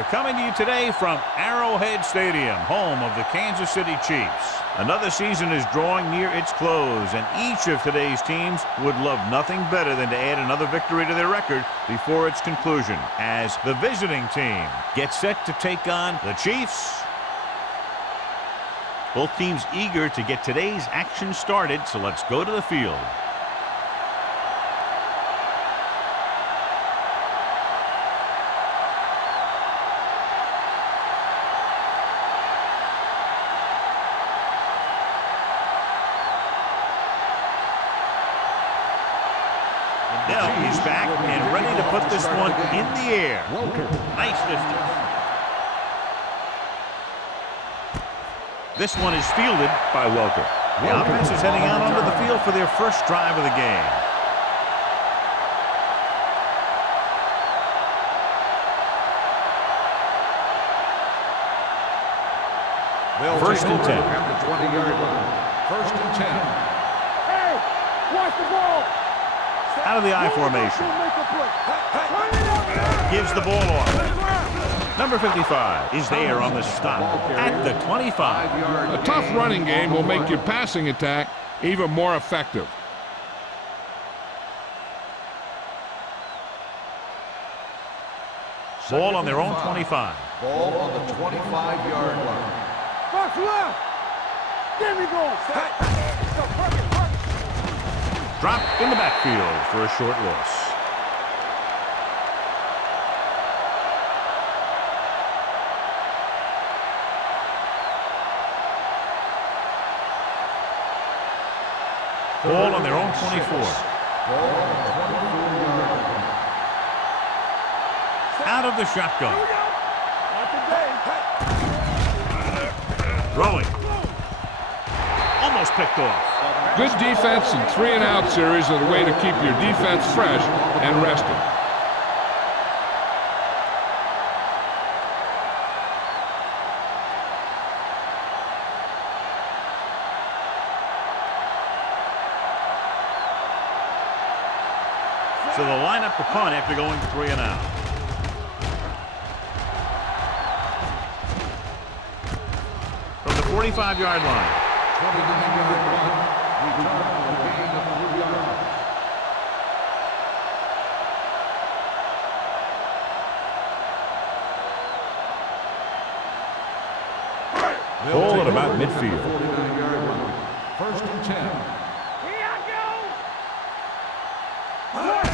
We're coming to you today from Arrowhead Stadium, home of the Kansas City Chiefs. Another season is drawing near its close, and each of today's teams would love nothing better than to add another victory to their record before its conclusion, as the visiting team gets set to take on the Chiefs. Both teams eager to get today's action started, so let's go to the field. He's back and ready to put this one in the air. Nice distance. This one is fielded by Welker. The offense is heading out onto the field for their first drive of the game. First and 10. At the 20-yard line. First and 10. Hey, watch the ball. Out of the I formation. Gives the ball off. Number 55 is there on the stop at the 25. A tough running game will make your passing attack even more effective. Ball on their own 25. Ball on the 25-yard line. Box left. There we go. Dropped in the backfield for a short loss. Ball on their own 24. Out of the shotgun. Throwing. Almost picked off. Good defense and 3-and-out series are the way to keep your defense fresh and rested. So they'll line up the punt after going 3-and-out. From the 45-yard line. 29-yard line. Return for a gain of 3 yards. Ball at about midfield. 49-yard line. First and 10. Here I go.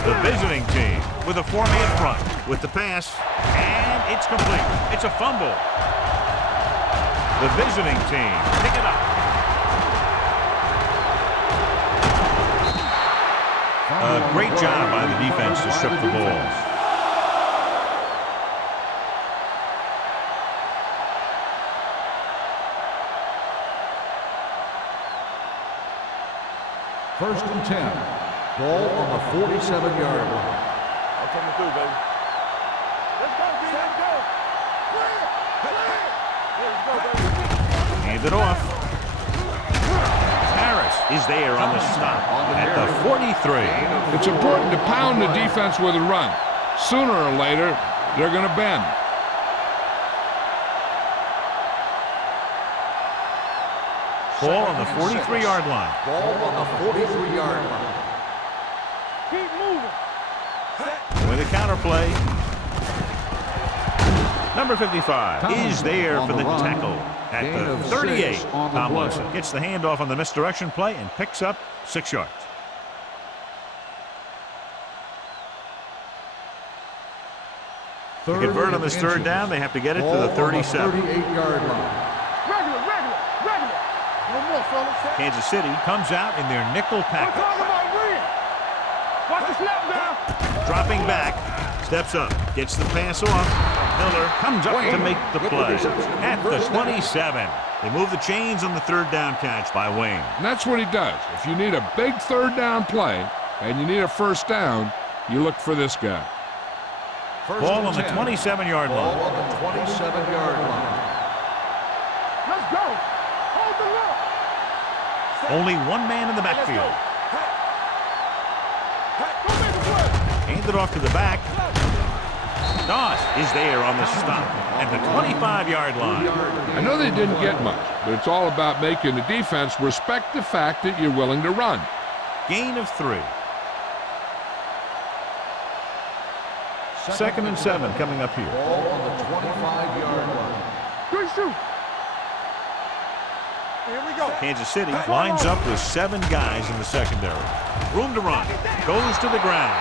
The visiting team with a 4-man front with the pass, and it's complete. It's a fumble. The visiting team pick it up. A great job by the defense to strip the ball. First and 10. Ball on the 47-yard line. I'm coming through, baby. Let's go, D. Let's go. Let's go, baby. Hand it off. Is there on the stop at the 43. It's important to pound the defense with a run. Sooner or later, they're going to bend. Ball on the 43-yard line. Ball on the 43-yard line. Keep moving. With a counter play. Number 55 is there for the tackle at the 38. Tomlinson gets the handoff on the misdirection play and picks up 6 yards. To convert on this third down, they have to get it to the 37. 38-yard line. Regular. No more, fellas. Kansas City comes out in their nickel I'm package. talking about win. Watch the snap down. Dropping back, steps up, gets the pass off. Miller comes up to make the play at the 27. They move the chains on the third down catch by Wayne. And that's what he does. If you need a big third down play and you need a first down, you look for this guy. Ball on the 27-yard line. Ball on the 27-yard line. Let's go. Hold the look. Only one man in the backfield. Hand it off to the back. Doss is there on the stop at the 25-yard line. I know they didn't get much, but it's all about making the defense respect the fact that you're willing to run. Gain of 3. 2nd and 7 coming up here. Ball on the 25-yard line. Good shoot. Here we go. Kansas City lines up with 7 guys in the secondary. Room to run. Goes to the ground.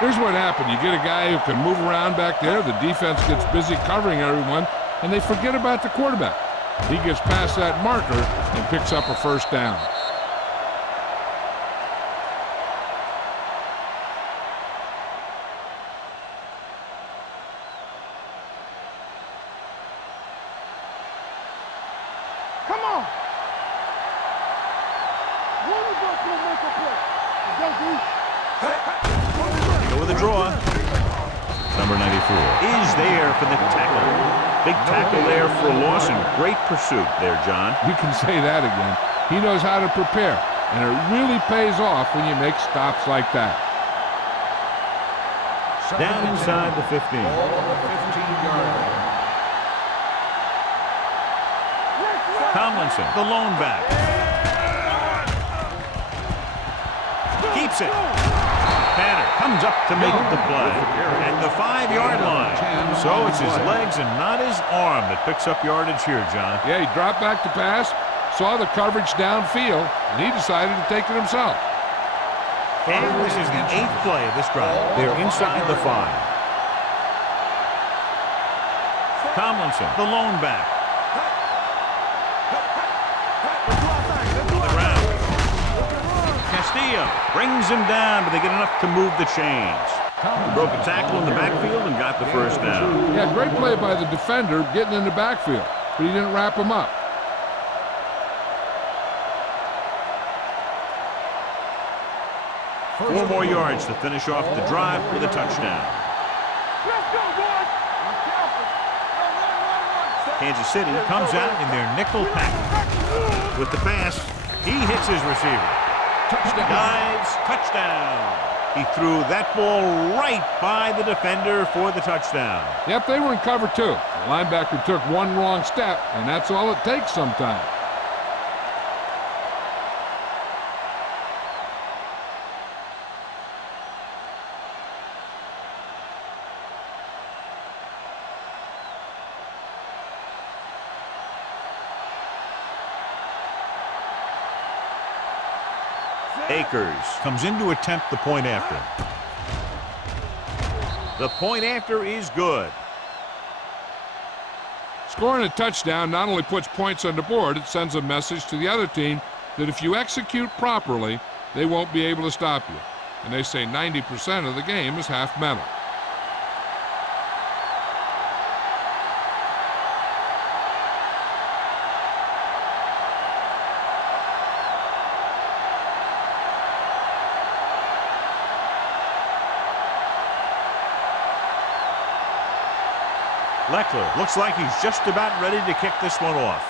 Here's what happened. You get a guy who can move around back there. The defense gets busy covering everyone, and they forget about the quarterback. He gets past that marker and picks up a first down. Come on. One of us will make a play. Go, D. Go with a draw. Number 94 is there for the tackle. Big tackle there for a loss and great pursuit there, John. You can say that again. He knows how to prepare, and it really pays off when you make stops like that. Down inside the 15. Ball on the 15-yard line. Tomlinson, the lone back. Keeps it. Banner comes up to make the play at the 5-yard line. So it's his legs and not his arm that picks up yardage here, John. Yeah, he dropped back to pass, saw the coverage downfield, and he decided to take it himself. And this is the 8th play of this drive. They're inside the 5. Tomlinson, the lone back. Castillo brings him down, but they get enough to move the chains. He broke a tackle in the backfield and got the first down. Yeah, great play by the defender getting in the backfield, but he didn't wrap him up. Four more yards to finish off the drive with a touchdown. Let's go, boys. Kansas City comes out in their nickel package. With the pass, he hits his receiver. Touchdown. Dives, touchdown. He threw that ball right by the defender for the touchdown. Yep, they were in cover 2. The linebacker took one wrong step, and that's all it takes sometimes. Akers comes in to attempt the point after. The point after is good. Scoring a touchdown not only puts points on the board, it sends a message to the other team that if you execute properly, they won't be able to stop you. And they say 90% of the game is half mental. Leckler looks like he's just about ready to kick this one off.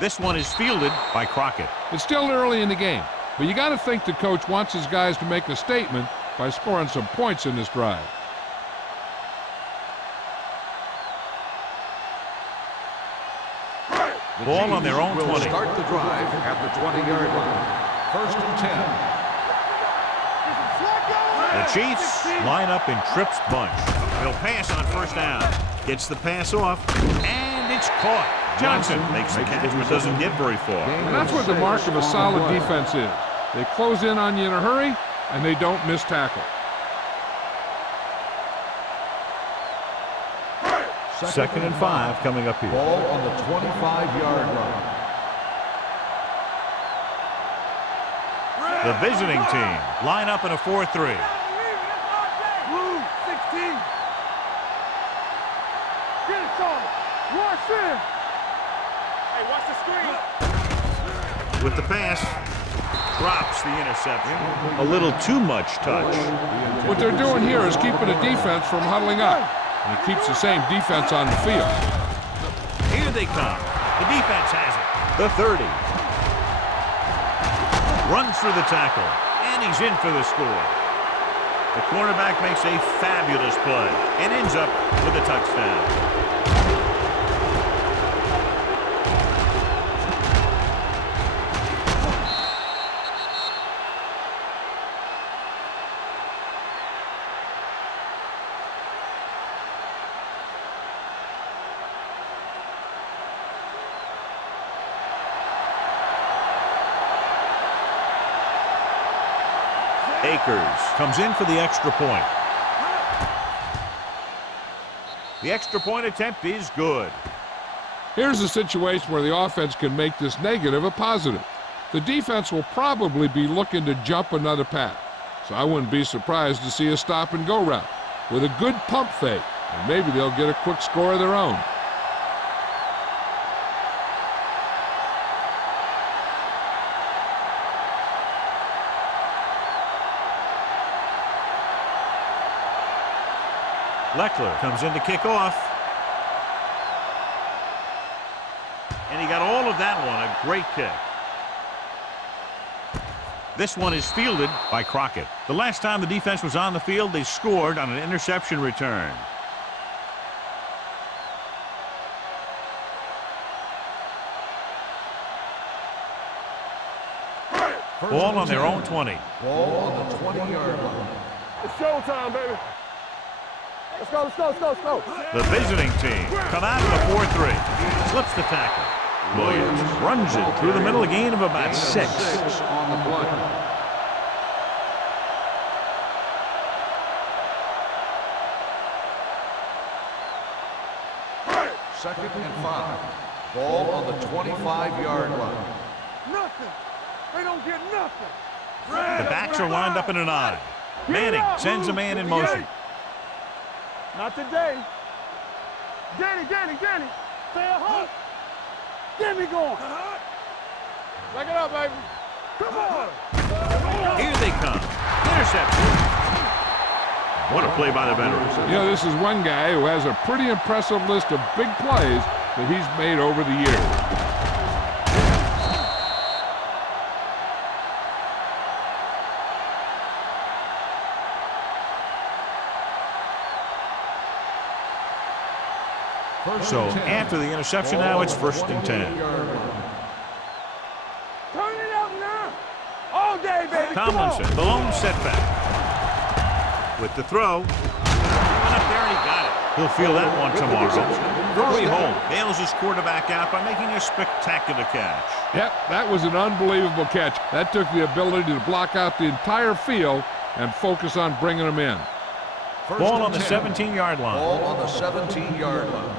This one is fielded by Crockett. It's still early in the game, but you got to think the coach wants his guys to make a statement by scoring some points in this drive. Ball on their own 20. Will start the drive at the 20-yard line. 1st and 10. The Chiefs line up in Tripp's bunch. He'll pass on first down. Gets the pass off, and it's caught. Johnson makes the catch, but doesn't get very far. And that's what the mark of a solid defense is. They close in on you in a hurry, and they don't miss tackle. 2nd and 5 coming up here. Ball on the 25-yard line. The visiting team line up in a 4-3. Blue 16. Get it, Tom. Watch in. Hey, watch the screen. With the pass, drops the interception. A little too much touch. What they're doing here is keeping the defense from huddling up. And it keeps the same defense on the field. Here they come. The defense has it. The 30. Runs through the tackle. And he's in for the score. The cornerback makes a fabulous play and ends up with a touchdown. Akers comes in for the extra point. The extra point attempt is good. Here's a situation where the offense can make this negative a positive. The defense will probably be looking to jump another pass, so I wouldn't be surprised to see a stop-and-go route with a good pump fake, and maybe they'll get a quick score of their own. Leckler comes in to kick off. And he got all of that one. A great kick. This one is fielded by Crockett. The last time the defense was on the field, they scored on an interception return. Ball on their own 20. Ball on the 20-yard line. It's showtime, baby. Let's go, let's go, let's go, let's go. The visiting team come out of the 4-3. Slips the tackle. Williams runs it through the middle, a gain of about 6. 6 on the play. Second and 5. Ball on the 25-yard line. Nothing. They don't get nothing. The backs are lined up in an I. Manning sends a man in motion. Not today. Danny. Stay at home. Get me going. Back it up, baby. Come on. Here they come. Interception. What a play by the veterans. You know, this is one guy who has a pretty impressive list of big plays that he's made over the years. So after the interception, now it's 1st and 10. Turn it up now. All day, baby. Tomlinson, the lone setback. With the throw. Went up there and he got it. He'll feel that one tomorrow. Rory Holt bails his quarterback out by making a spectacular catch. Yep, that was an unbelievable catch. That took the ability to block out the entire field and focus on bringing them in. Ball on the 17-yard line. Ball on the 17-yard line.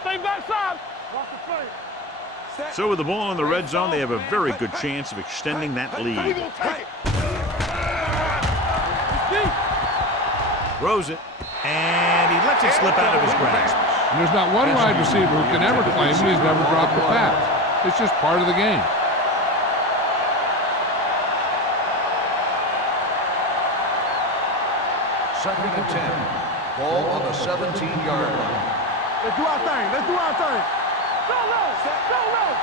Stay backside. Watch the play. So with the ball in the red zone, they have a very good chance of extending that lead. Throws it, and he lets it slip out of his grasp. And there's not one wide receiver who can ever claim that he's never dropped a pass. It's just part of the game. Second and 10. Ball on the 17-yard line. Let's do our thing. Let's do our thing. Go low. Go low.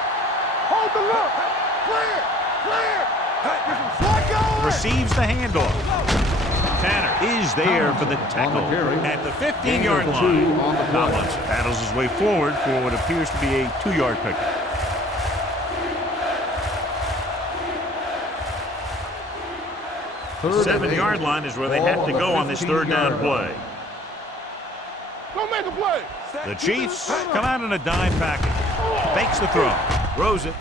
Hold the look. Clear. Get some slack going. Receives the handoff. Tanner is there for the tackle at the 15-yard line. Tomlinson paddles his way forward for what appears to be a 2-yard pickup. The 7-yard line is where they have to go on this 3rd down play. Go make a play. The Chiefs come out in a dime package. Fakes the throw. Throws it.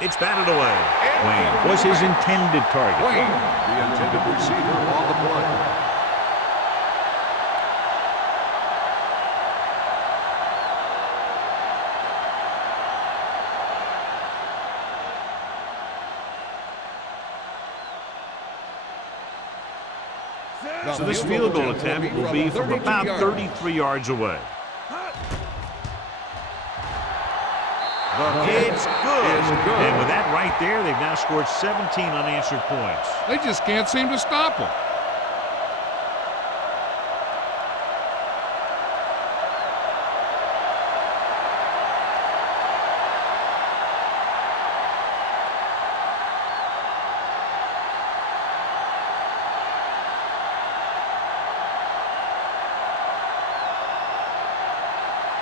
It's batted away. Wayne was his intended target. Wayne, the intended receiver on the play. So this field goal attempt will be from about 33 yards away. It's good. And with that right there, they've now scored 17 unanswered points. They just can't seem to stop him.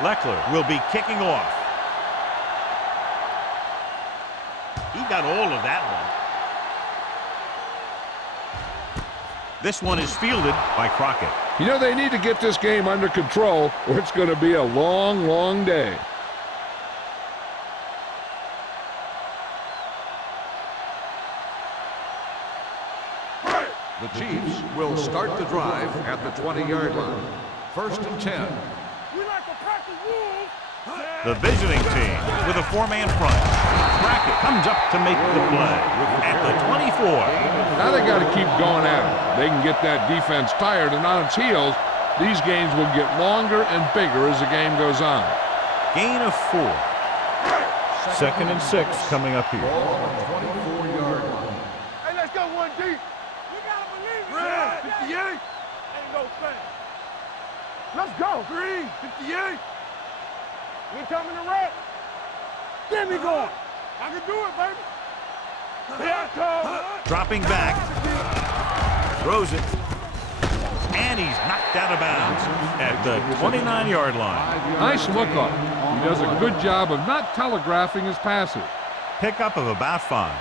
Leckler will be kicking off. He got all of that one. This one is fielded by Crockett. You know, they need to get this game under control or it's going to be a long, long day. The Chiefs will start the drive at the 20-yard line. 1st and 10. We like to practice rules. The visiting team with a four-man front. Crockett comes up to make the play at the 24. Now they got to keep going at it. They can get that defense tired and on its heels. These games will get longer and bigger as the game goes on. Gain of 4. 2nd and 6 coming up here. Ball on the 24-yard line. Hey, let's go one deep. You gotta believe it. Red, 58. Ain't no thing. Let's go. Green, 58. We coming to red. Get me going. I can do it, baby. Here I come. Dropping back. Throws it. And he's knocked out of bounds at the 29-yard line. Nice look up. He does a good job of not telegraphing his passes. Pickup of about 5.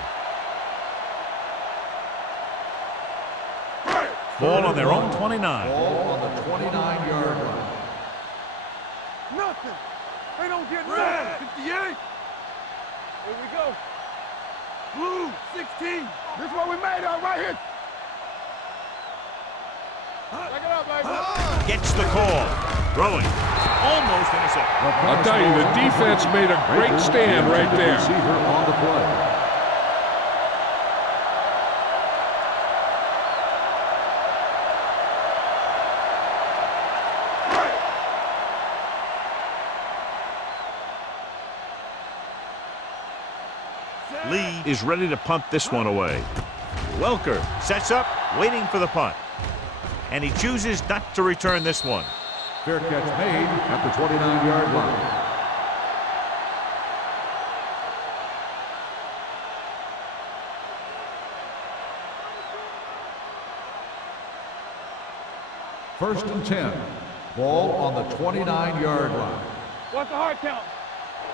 Ball on their own 29. Ball on the 29-yard line. Nothing. They don't get nothing. 58. Here we go. Blue, 16. This is what we made of right here. Check it out, baby. Gets the call. Throwing. Almost intercepted. I'll tell you, the defense made a great stand right there. Receiver on the play. Lee is ready to punt this one away. Welker sets up, waiting for the punt. And he chooses not to return this one. Fair catch made at the 29-yard line. First and 10. Ball on the 29-yard line. What's the hard count?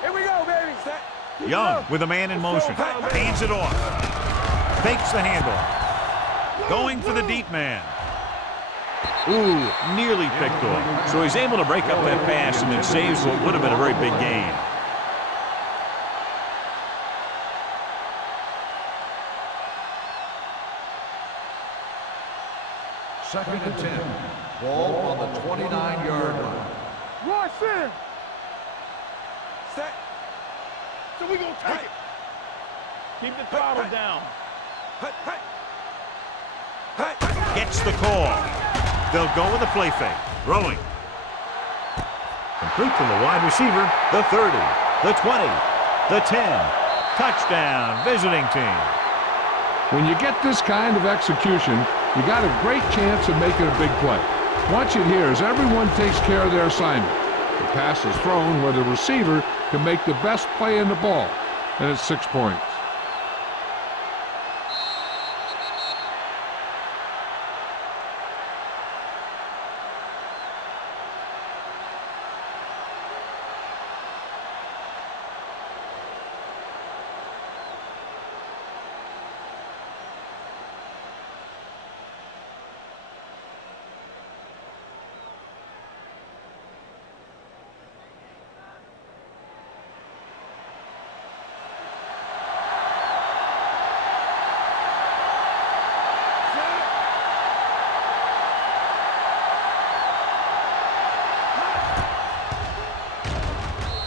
Here we go, baby. Set. Young with a man in motion. Hands it off. Fakes the handoff. Going for the deep man. Ooh, nearly picked off. So he's able to break up that pass and then saves what would have been a very big gain. Second and 10. Ball on the 29-yard line. Roy Sin. Set. So we gonna take it. Keep the throttle down. Gets the call. They'll go with a play fake. Throwing. Complete to the wide receiver. The 30, the 20, the 10. Touchdown, visiting team. When you get this kind of execution, you got a great chance of making a big play. Watch it here as everyone takes care of their assignment. The pass is thrown where the receiver can make the best play in the ball, and it's 6 points.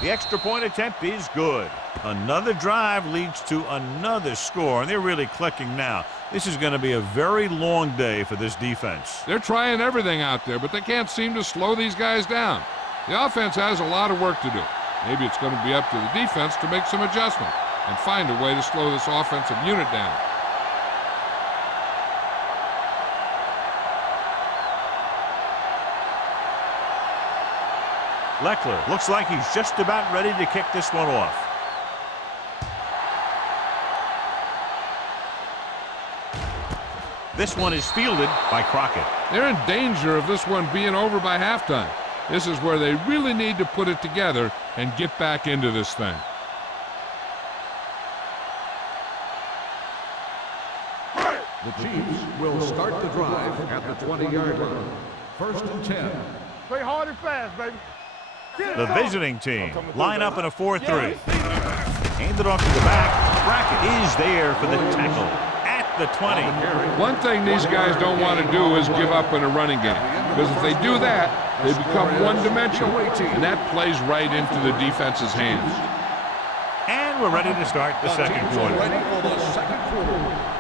The extra point attempt is good. Another drive leads to another score, and they're really clicking now. This is going to be a very long day for this defense. They're trying everything out there, but they can't seem to slow these guys down. The offense has a lot of work to do. Maybe it's going to be up to the defense to make some adjustments and find a way to slow this offensive unit down. Leckler looks like he's just about ready to kick this one off. This one is fielded by Crockett. They're in danger of this one being over by halftime. This is where they really need to put it together and get back into this thing. The Chiefs will start the drive at the 20-yard line. 1st and 10. Play hard and fast, baby. The visiting team line up in a 4-3. Hand it off to the back. Brackett is there for the tackle at the 20. One thing these guys don't want to do is give up in a running game, because if they do that, they become one-dimensional, and that plays right into the defense's hands. And we're ready to start the second quarter. Ready for the second quarter.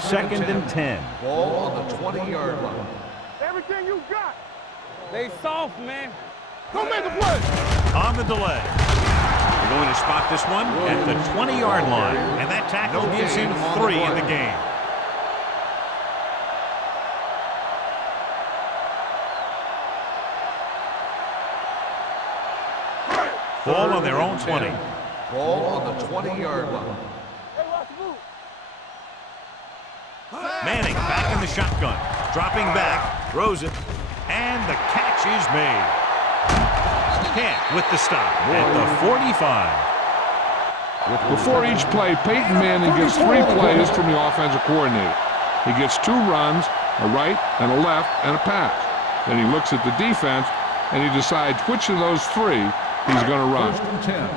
Second and 10. Ball on the 20-yard line. Everything you got. They soft, man. Go make a play. On the delay. We're going to spot this one at the 20-yard line. And that tackle gives him 3 in the game. Ball on their own 20. Ball on the 20-yard line. Hey, watch the move. Manning back in the shotgun. Dropping back. Throws it. And the catch is made. Camp with the stop at the 45. Before each play, Peyton Manning gets 3 plays from the offensive coordinator. He gets 2 runs, a right and a left, and a pass. Then he looks at the defense, and he decides which of those 3 he's going to run. 1st and 10.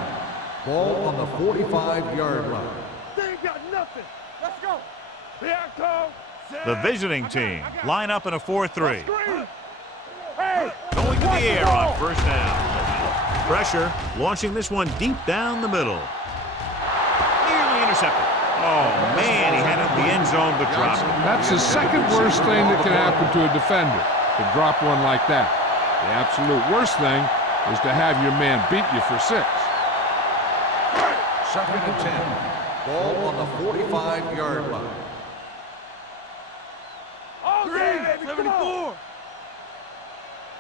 Ball on the 45-yard line. They ain't got nothing. Let's go. Here I come. The visiting team line up in a 4-3. Screen. Hey. Going to the air on first down. Pressure, launching this one deep down the middle. Nearly intercepted. Oh, man, he had it in the end zone, but dropped it. That's the second worst thing that can happen to a defender, to drop one like that. The absolute worst thing is to have your man beat you for 6. 2nd and 10. Ball on the 45-yard line. Green, 74.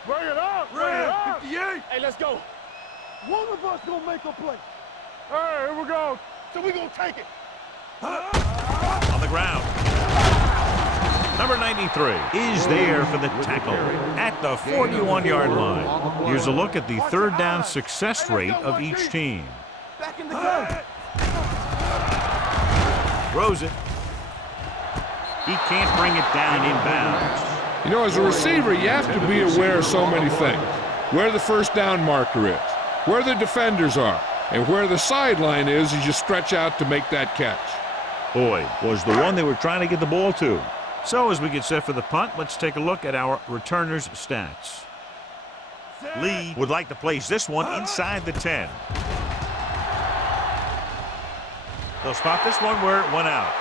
Bring it up. Bring it up. 58. Hey, let's go. One of us gonna make a play. All right, here we go. So we gonna take it. On the ground. Number 93 is there for the tackle at the 41-yard line. Here's a look at the third down success rate of each team. Back in the gun. Throws it. He can't bring it down inbounds. You know, as a receiver, you have to be aware of so many things. Where the first down marker is, where the defenders are, and where the sideline is as you stretch out to make that catch. Boyd was the one they were trying to get the ball to. So as we get set for the punt, let's take a look at our returners' stats. Lee would like to place this one inside the 10. They'll spot this one where it went out.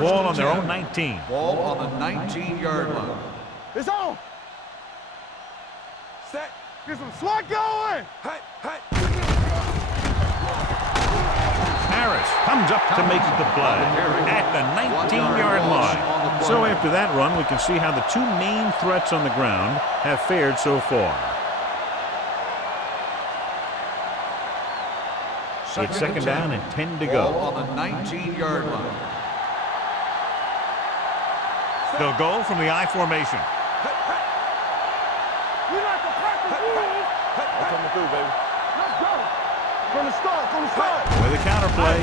Ball on their own 19. Ball on the 19-yard line. It's on. Set. Get some SWAT going. Hey, hey. Harris comes up to make the play at the 19-yard line. So after that run, we can see how the 2 main threats on the ground have fared so far. It's second down and 10 to go. Ball on the 19-yard line. They'll go from the I formation. We like to practice rules. I'm coming through, baby. Let's go. From the start, from the start. With a counterplay.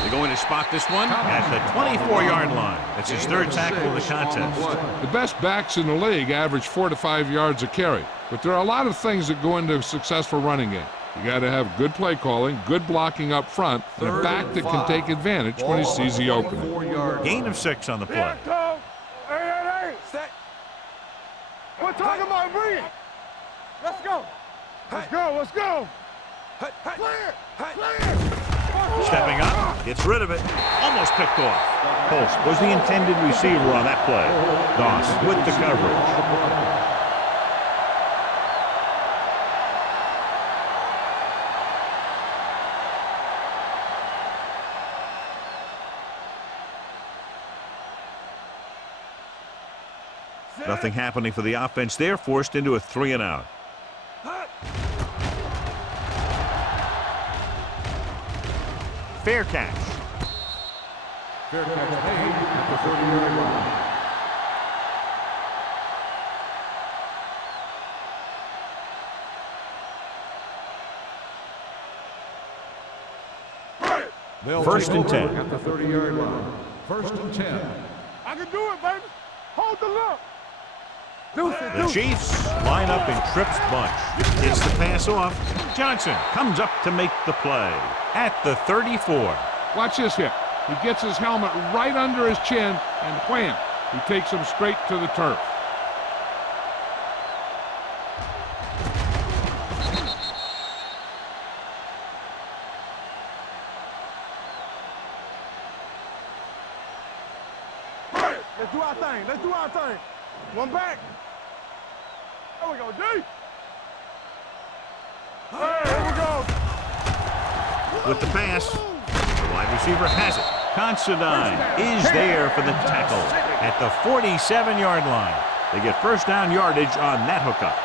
They're going to spot this one at the 24-yard line. That's his 3rd tackle of the contest. The best backs in the league average 4 to 5 yards a carry, but there are a lot of things that go into a successful running game. You got to have good play calling, good blocking up front, and a back that can take advantage when he sees the opening. Gain of 6 on the play. Here I come. Hey. Set. We're talking about bring it. Let's go. Let's go. Let's go. Clear. Clear. Stepping up, gets rid of it, almost picked off. Pulse was the intended receiver on that play. Doss with the coverage. Nothing happening for the offense there, forced into a 3-and-out. Fair catch. Fair catch made at the 30-yard line. First and 10. At the 30-yard line. First and 10. I can do it, baby. Hold the look. The Chiefs line up in trips bunch. Gets the pass off. Johnson comes up to make the play at the 34. Watch this hit. He gets his helmet right under his chin, and wham, he takes him straight to the turf. Let's do our thing. Let's do our thing. One back. There we go, D. Hey, here we go. With the pass, the wide receiver has it. Considine is there for the tackle at the 47-yard line. They get first down yardage on that hookup.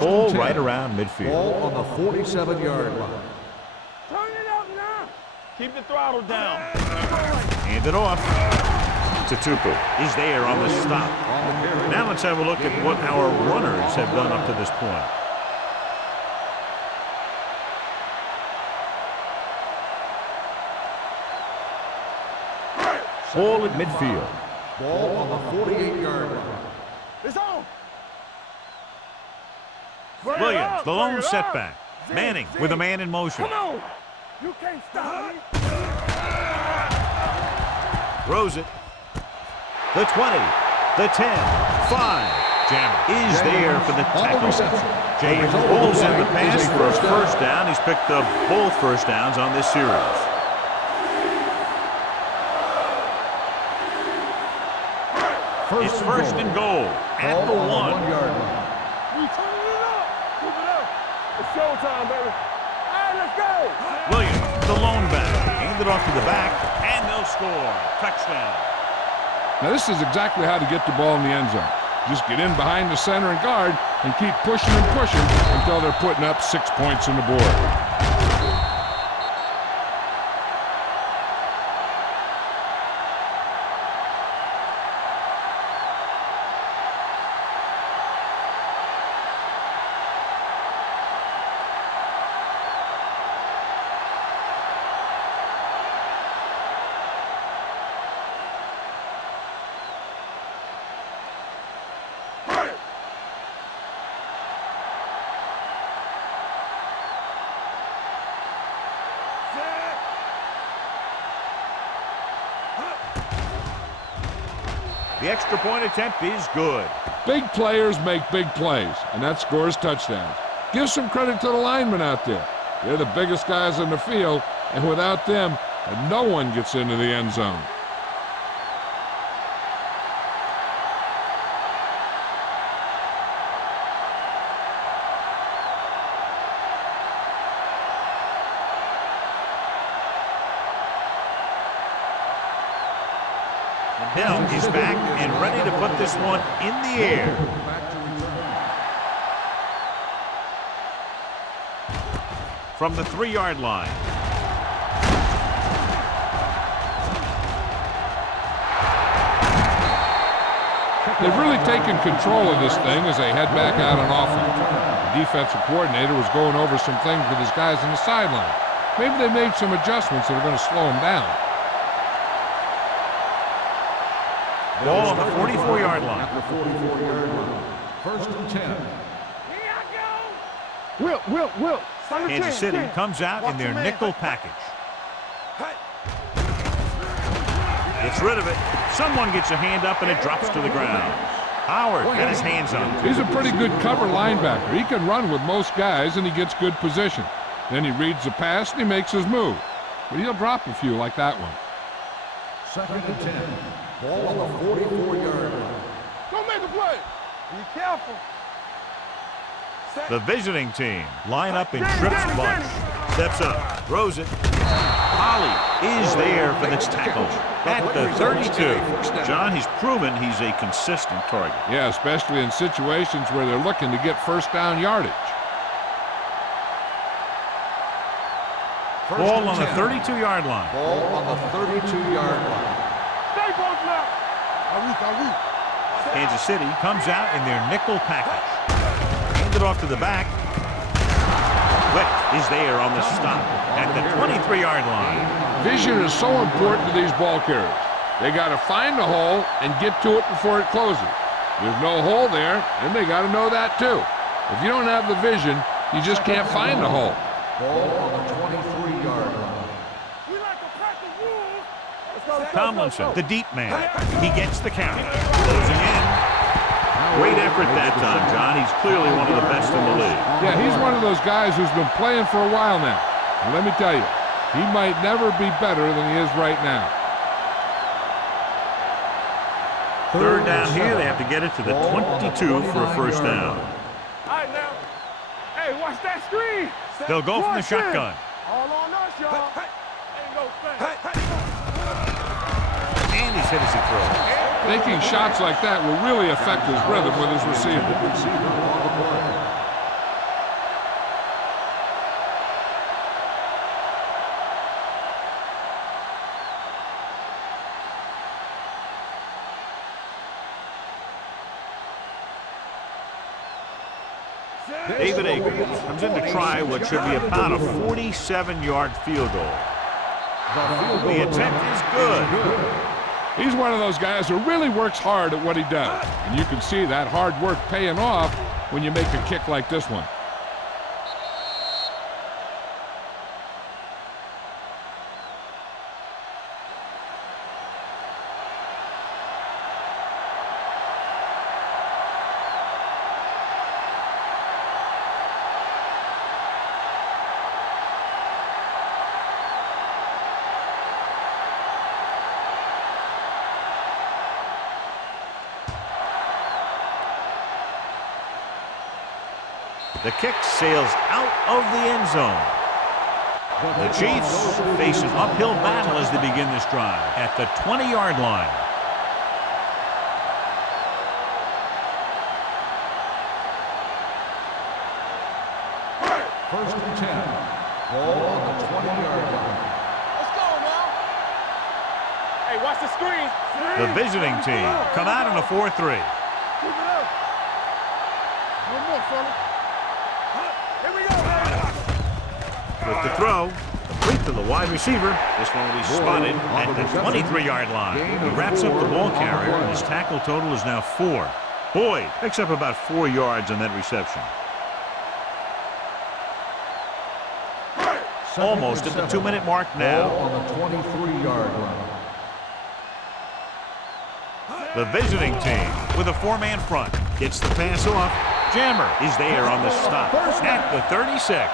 Ball right around midfield. Ball on the 47-yard line. Turn it up now. Keep the throttle down. Hand it off to Tupu. He's there on the stop. Now let's have a look at what our runners have done up to this point. Ball at midfield. Ball on the 48-yard line. It's on. Williams, the lone setback. Manning with a man in motion. Come on. You can't stop me. Throws it. The 20, the 10, 5. Jammer is there for the tackle. James pulls in the pass for a first down. He's picked up both first downs on this series. It's first and goal at the 1. 1-yard line. We turning it up. Keep it up. It's showtime, baby. All right, let's go. Williams, the lone back. Hand it off to the back, and they'll score. Touchdown. Now this is exactly how to get the ball in the end zone. Just get in behind the center and guard and keep pushing and pushing until they're putting up 6 points on the board. The extra point attempt is good. Big players make big plays, and that scores touchdowns. Give some credit to the linemen out there. They're the biggest guys in the field, and without them, no one gets into the end zone. Hill is back and ready to put this one in the air. From the 3-yard line. They've really taken control of this thing as they head back out on offense. The defensive coordinator was going over some things with his guys on the sideline. Maybe they made some adjustments that are going to slow them down. Ball on the 44-yard line. At the 44-yard line. First and 10. Here I go. Will. Kansas City comes out in their nickel package. Gets rid of it. Someone gets a hand up and it drops to the ground. Howard got his hands on it. He's a pretty good cover linebacker. He can run with most guys and he gets good position. Then he reads the pass and he makes his move. But he'll drop a few like that one. Second and 10. Ball on the 44-yard line. Don't make a play. Be careful. The visiting team line up in trips bunch. Steps up, throws it. Holly is there for the tackle at the 32. John, he's proven he's a consistent target. Yeah, especially in situations where they're looking to get first down yardage. Ball on the 32-yard line. Ball on the 32-yard line. Stay both now. Kansas City comes out in their nickel package. Hand it off to the back. Witt is there on the stop at the 23-yard line. Vision is so important to these ball carriers. They got to find the hole and get to it before it closes. There's no hole there, and they got to know that too. If you don't have the vision, you just can't find the hole. Ball on the 23-yard line. We like to practice rules. Let's go. Tomlinson, the deep man. He gets the count. Closing in. Great effort that time, John. He's clearly one of the best in the league. Yeah, he's one of those guys who's been playing for a while now. And let me tell you, he might never be better than he is right now. Third down here. They have to get it to the 22 for a first down. All right, now. Hey, watch that screen. They'll go from the shotgun. All on us, y'all. Ain't no thing. And he's hit as he throws. Making shots like that will really affect his rhythm with his receiver. David Akers comes in to try what should be about a 47-yard field goal. The attempt is good. He's one of those guys who really works hard at what he does. And you can see that hard work paying off when you make a kick like this one. The kick sails out of the end zone. The Chiefs face an uphill battle as they begin this drive at the 20-yard line. First and 10. Ball on the 20-yard line. Let's go now. Hey, watch the screen. The visiting team come out in a 4-3. Keep it up. One more, fella. Here we go. With the throw, complete to the wide receiver. This one will be spotted at the 23-yard line. He wraps up the ball carrier, and his tackle total is now 4. Boyd picks up about 4 yards on that reception. Almost at the 2-minute mark now. Ball on the 23-yard line. The visiting team with a 4-man front gets the pass off. Jammer is there on the stop at the 36.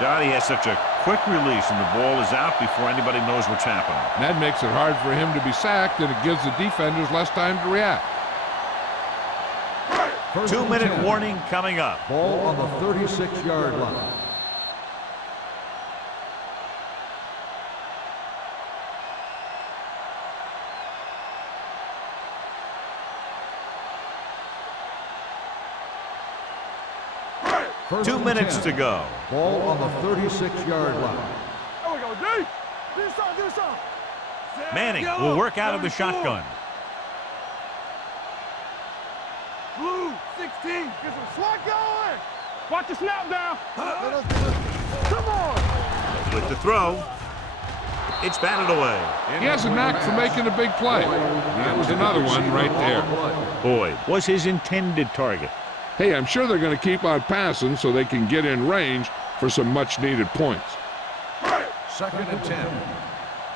Johnny has such a quick release, and the ball is out before anybody knows what's happening. That makes it hard for him to be sacked, and it gives the defenders less time to react. 2-minute warning coming up. Ball on the 36-yard line. First 2 and minutes 10. to go. Ball on the 36-yard line. There we go, D. Do something, do something. Manning will work out of the shotgun. Blue, 16. Get some slot going. Watch the snap down. Come on. With the throw, it's batted away. He has a knack for making a big play. That was another one right there. Boyd was his intended target. Hey, I'm sure they're going to keep on passing so they can get in range for some much-needed points. Second and 10.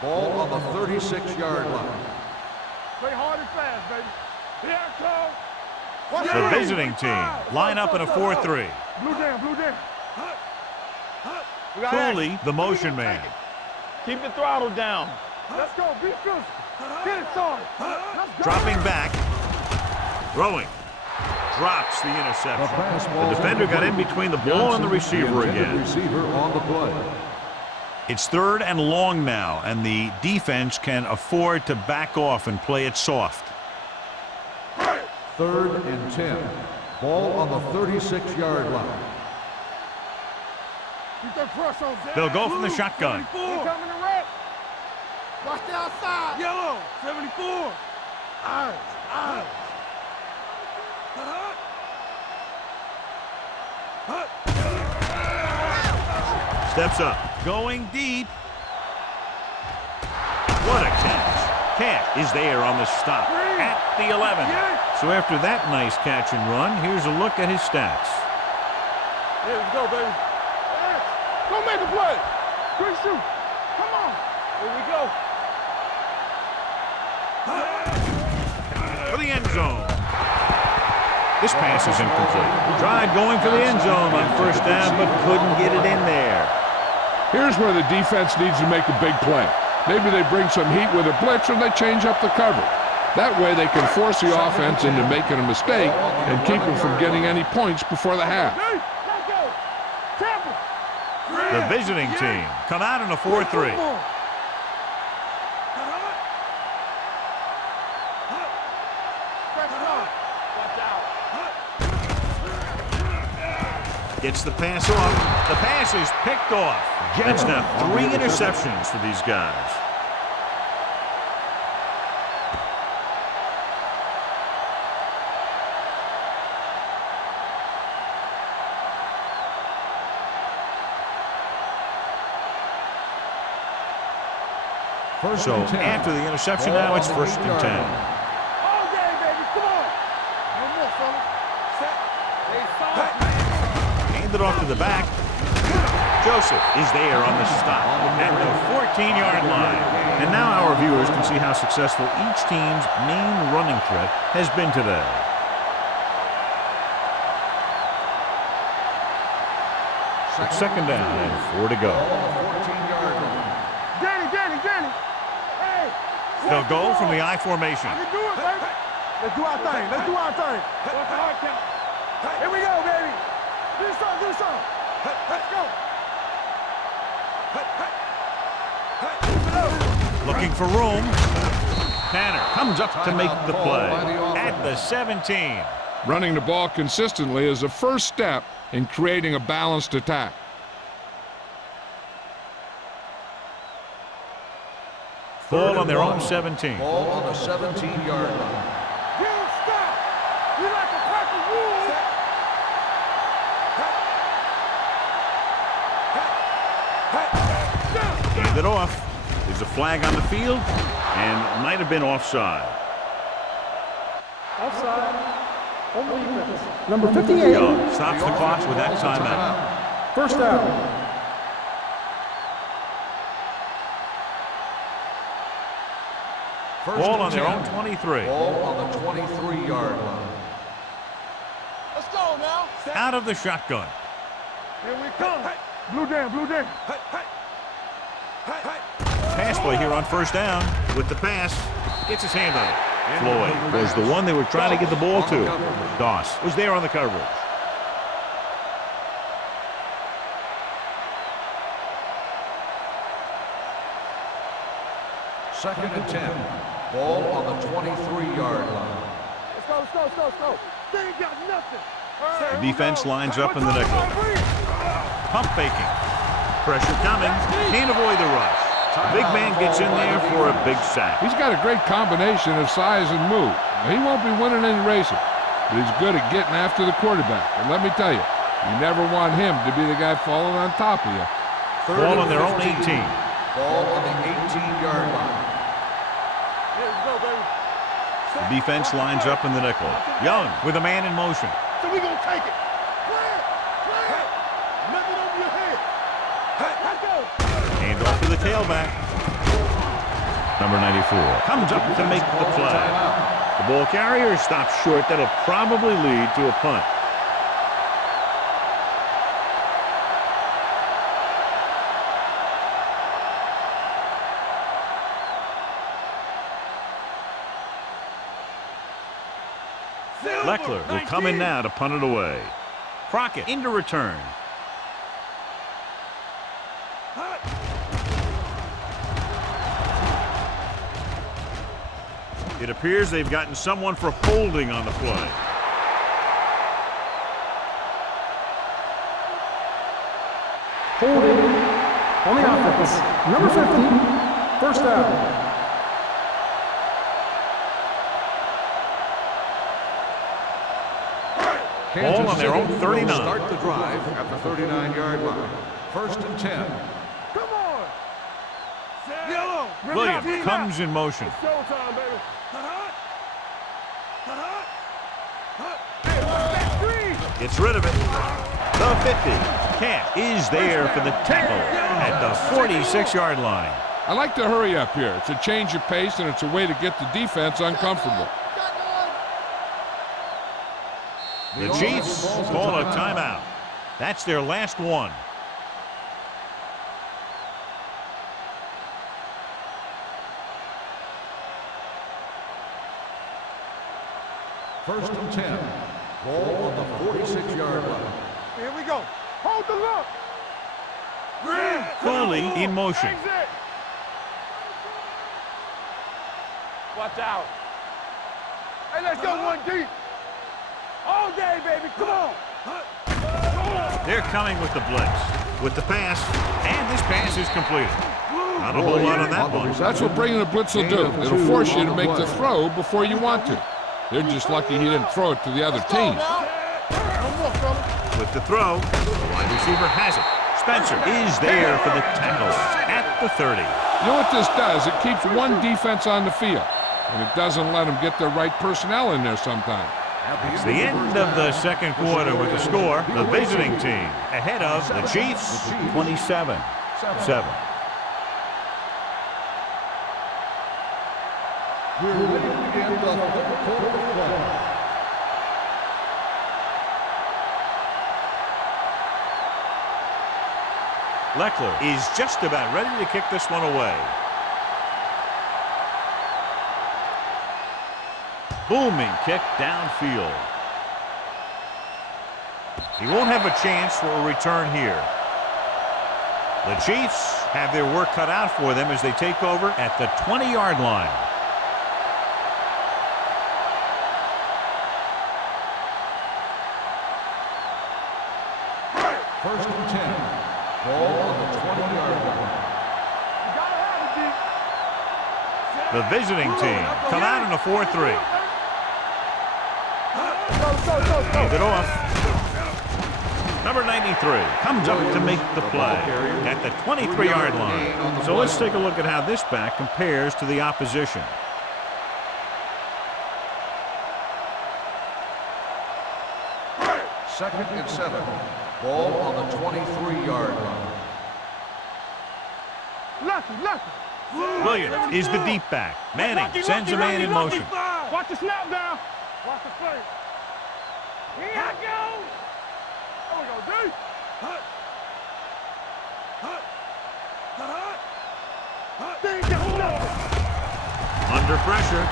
Ball on the 36-yard line. Play hard and fast, baby. Here I come. The visiting team line up in a 4-3. Blue down, blue down. Cooley, the motion man. Keep the throttle down. Let's go, be physical. Get it started. Let's go. Dropping back. Throwing. Drops the interception. The defender got in between the ball and the receiver again. Receiver on the play. It's 3rd and long now, and the defense can afford to back off and play it soft. 3rd and 10. Ball on the 36-yard line. Keep that press on, Zach. They'll go from the shotgun. Incoming to red. Watch the outside. Yellow, 74. Eyes. Steps up. Going deep. What a catch. Cat is there on the stop at the 11. So after that nice catch and run, here's a look at his stats. Here we go, baby. Go make a play. Quick shoot. Come on. Here we go. For the end zone. This pass is incomplete. Tried going for the end zone on 1st down, but couldn't get it in there. Here's where the defense needs to make a big play. Maybe they bring some heat with a blitz or they change up the coverage. That way they can force the offense into making a mistake and keep them from getting any points before the half. The visiting team come out in a 4-3. Gets the pass off. The pass is picked off. That's now 3 interceptions for these guys. So after the interception, now it's 1st and 10. All game, baby. Come on. No more, fella. Hand it off to the back. Joseph is there on the stop at the 14-yard line. And now our viewers can see how successful each team's main running threat has been today. It's 2nd down and 4 to go. Danny. Hey. They'll go from the I formation. I can do it, baby. Let's do our thing. What's the hard count? Here we go, baby. Do something. Let's go. Looking for room. Tanner comes up to make the play at the 17. Running the ball consistently is the first step in creating a balanced attack. Ball on their own 17. Ball on the 17-yard line. Don't stop. You like a pack of wolves. Hand it off. There's a flag on the field and might have been offside. Offside. Number 58. Young stops the clock with that timeout. 1st down. Ball on their own 23. Ball on the 23-yard line. Let's go now. Out of the shotgun. Here we come. Blue down. Pass play here on 1st down with the pass. Gets his hand on it. Floyd was the one they were trying to get the ball to. Doss was there on the coverage. Second and 10. Ball on the 23-yard line. Let's go. They ain't got nothing. The defense lines up in the nickel. Pump faking. Pressure coming. Can't avoid the rush. Big man gets in there for a big sack. He's got a great combination of size and move. Now, he won't be winning any races, but he's good at getting after the quarterback. And let me tell you, you never want him to be the guy falling on top of you. Ball on their own 18. Ball on the 18-yard line. Here we go, baby. The defense lines up in the nickel. Young with a man in motion. So we gonna take it. Play it. Nothing over your head. Let's go. Hand off to the tailback. Number 94 comes up to make the play. The ball carrier stops short. That'll probably lead to a punt. Leckler will come in now to punt it away. Crockett into return. It appears they've gotten someone for holding on the play. Holding on the offense. Number 50, first down. Ball on their own 39. Start the drive at the 39-yard line. First and 10. Come on. Yellow. Williams comes in motion. Showtime, baby. Hey, what's that screen? Gets rid of it. The 50. Camp is there for the tackle at the 46-yard line. I like to hurry up here. It's a change of pace, and it's a way to get the defense uncomfortable. The Chiefs call a timeout. That's their last one. First and 10. Ball on the 46-yard line. Here we go. Hold the look. Cooley in motion. Exit. Watch out. Hey, let's go one deep. All day, baby. Come on. They're coming with the blitz. With the pass, and this pass is completed. Not a whole lot on that one. That's what bringing a blitz will do. It'll force you to make the throw before you want to. They're just lucky he didn't throw it to the other team. With the throw, the wide receiver has it. Spencer is there for the tackle at the 30. You know what this does? It keeps one defense on the field, and it doesn't let them get the right personnel in there sometimes. It's the end of the second quarter with the score. The visiting team ahead of the Chiefs, 27-7. We're ready to begin the third quarter of play. Leckler is just about ready to kick this one away. Booming kick downfield. He won't have a chance for a return here. The Chiefs have their work cut out for them as they take over at the 20-yard line. First and 10. Ball on the 20-yard line. You gotta have it, The D. visiting team come out in a 4-3. Hand it off. Number 93 comes up to make the play at the 23-yard line. So let's take a look at how this back compares to the opposition. Second and 7. Ball on the 23-yard line. Lefty. Williams is the deep back. Manning sends a man in motion. Watch the snap down. Watch the play. Here I go. There we go, D. They ain't got nothing. Under pressure.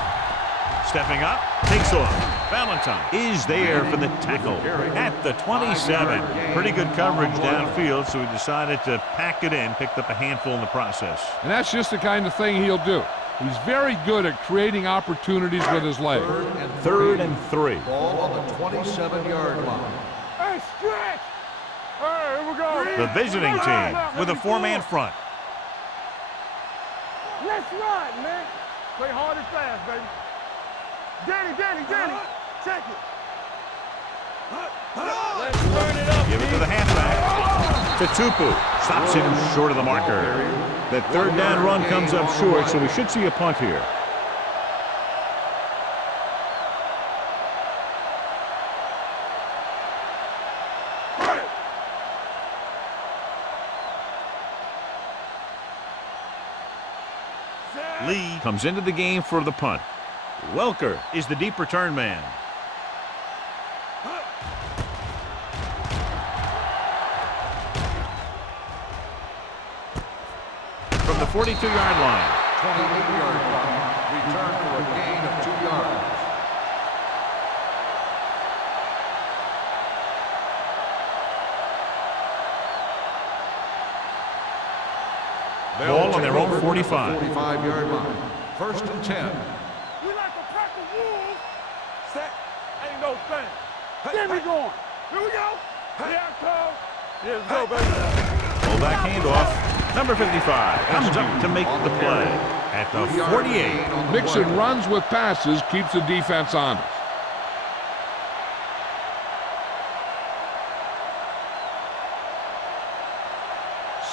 Stepping up. Takes off. Valentine is there for the tackle at the 27. Pretty good coverage downfield, so he decided to pack it in, picked up a handful in the process. And that's just the kind of thing he'll do. He's very good at creating opportunities with his legs. Third and 3. Ball on the 27-yard line. Hey, stretch. Hey, here we go. The visiting team with a 4-man front. Let's ride, man. Play hard and fast, baby. Danny. Check it. Let's turn it up. Give it to the halfback. To Tupu. Stops him short of the marker. That third down run comes up short, so we should see a punt here. Lee comes into the game for the punt. Welker is the deep return man. From the 42-yard line. 28-yard line. Return for a gain of 2 yards. Ball on their own 45. 45-yard line. First and 10. We like to Ain't no thing. Get me going. Here we go. Here I come. Here we go, baby. Pull back handoff. Number 55 comes up to make the play at the 48. Mixing runs with passes keeps the defense honest.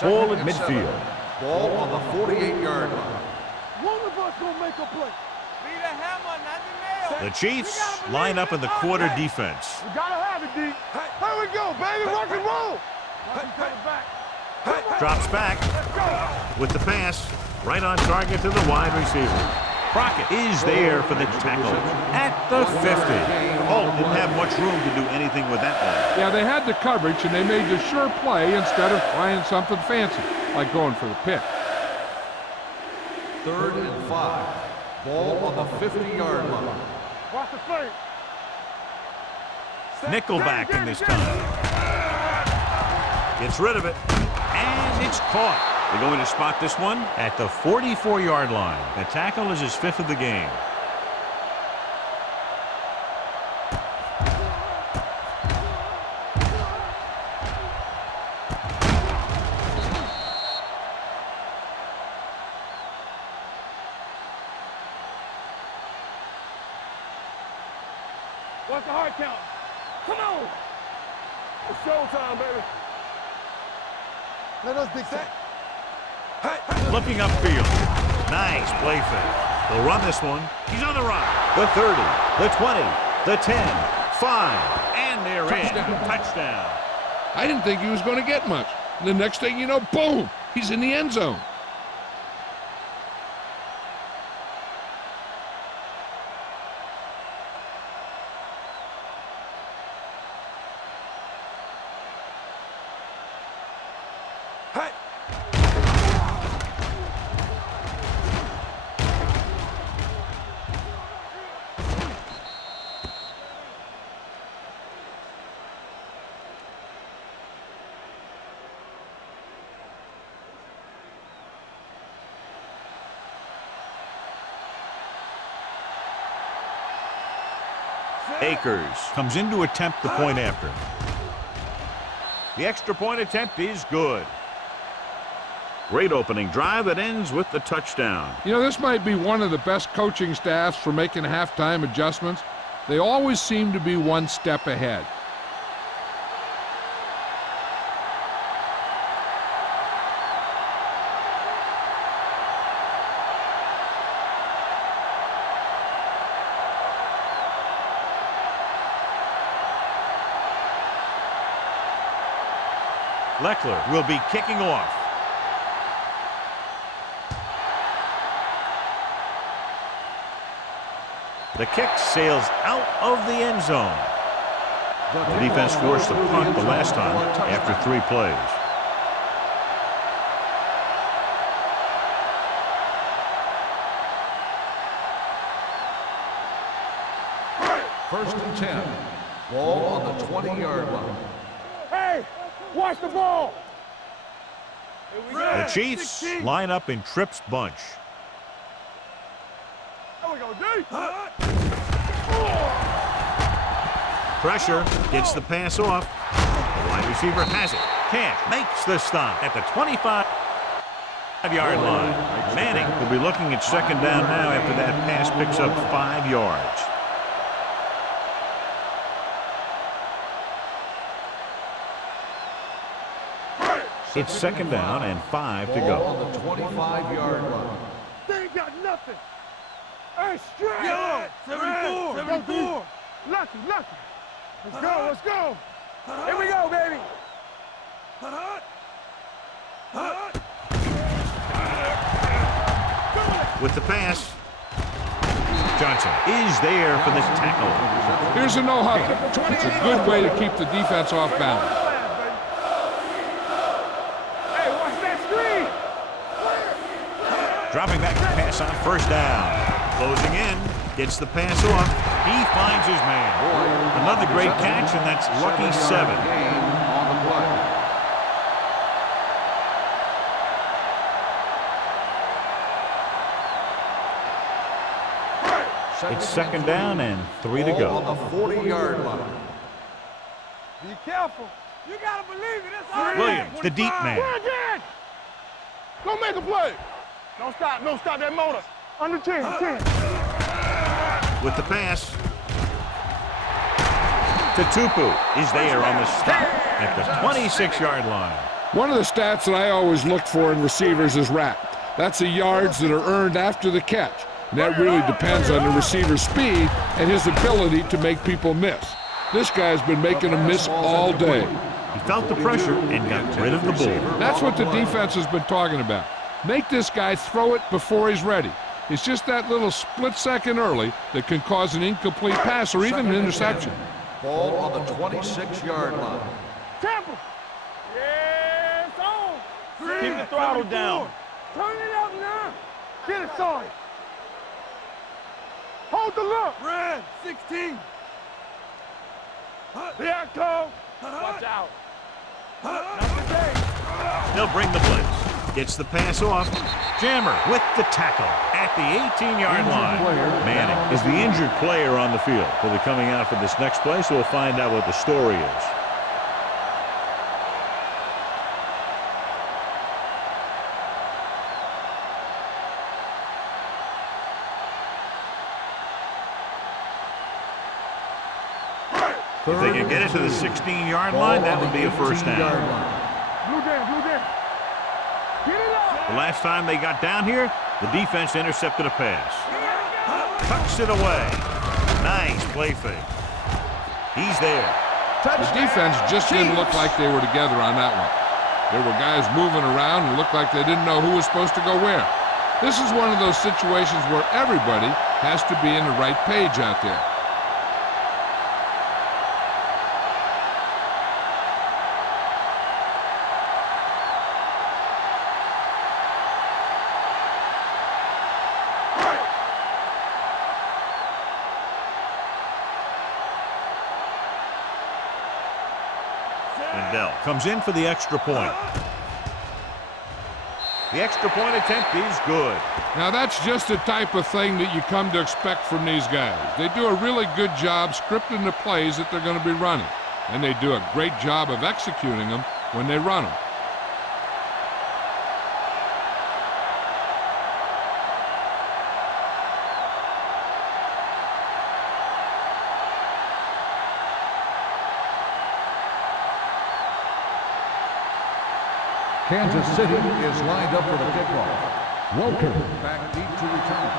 Ball at midfield. Ball on the 48-yard line. One of us gonna make a play. Be the hammer, not the nail. The Chiefs line up in the quarter defense. We gotta have it, D. Here we go, baby. Rock and roll. Back. Drops back with the pass. Right on target to the wide receiver. Crockett is there for the tackle at the 50. Holt didn't have much room to do anything with that one. Yeah, they had the coverage, and they made the sure play instead of trying something fancy, like going for the pick. 3rd and 5. Ball on the 50-yard line. Watch the play. Nickelback in this time. Gets rid of it, and it's caught. They're going to spot this one at the 44-yard line. The tackle is his 5th of the game. What's the hard count? Come on. It's showtime, baby. Let us dictate. Looking upfield. Nice play fake. They'll run this one. He's on the run. The 30, the 20, the 10, 5, and they're in. Touchdown. I didn't think he was going to get much. And the next thing you know, boom, he's in the end zone. Akers comes in to attempt the point after. The extra point attempt is good. Great opening drive that ends with the touchdown. You know, this might be one of the best coaching staffs for making halftime adjustments. They always seem to be one step ahead. Leckler will be kicking off. The kick sails out of the end zone. The defense forced the punt the last time after 3 plays. First and 10. Ball on the 20-yard line. Hey, watch the ball. The Chiefs line up in Tripp's bunch. There we go, D. Pressure gets the pass off. The wide receiver has it. Cash makes the stop at the 25-yard line. Manning will be looking at second down now after that pass picks up 5 yards. It's second down and 5 to Ball go. on the 25-yard line. They ain't got nothing. Hey, straight. Yeah, 74, 74. Lucky. Let's go. Here we go, baby. With the pass, Johnson is there for the tackle. Here's a no-huddle. It's a good way to keep the defense off balance. Hey, watch that screen. Dropping back to pass on first down. Closing in, gets the pass off. He finds his man. Another great catch, and that's lucky 7. Gain on the play. It's second down and 3 to go. On the 40-yard line. Be careful. You gotta believe it. It's all right. Williams, the deep man. Go make a play. Don't stop. Don't stop that motor. Under 10. With the pass. Tupu is there on the stop at the 26-yard line. One of the stats that I always look for in receivers is RAP. That's the yards that are earned after the catch. And that really depends on the receiver's speed and his ability to make people miss. This guy's been making them miss all day. He felt the pressure and got rid of the ball. That's what the defense has been talking about. Make this guy throw it before he's ready. It's just that little split second early that can cause an incomplete pass or even an interception. Ball on the 26-yard line. Temple. Yeah, it's on. Keep the throttle down. Turn it up now. Get it, son. Hold the look. Red, 16. Here I come. Watch out. Not today. They'll bring the blitz. Gets the pass off. Jammer with the tackle at the 18-yard line. Manning is the injured player on the field. He'll be coming out for this next play, so we'll find out what the story is. If they can get it to the 16-yard line, that would be a first down. Blue down. Get it up. The last time they got down here, the defense intercepted a pass. Tucks it away. Nice play fake. He's there. The defense just didn't look like they were together on that one. There were guys moving around and looked like they didn't know who was supposed to go where. This is one of those situations where everybody has to be in the right page out there. Comes in for the extra point. The extra point attempt is good. Now that's just the type of thing that you come to expect from these guys. They do a really good job scripting the plays that they're going to be running. And they do a great job of executing them when they run them. Kansas City is lined up for the kickoff. Welker back deep to return.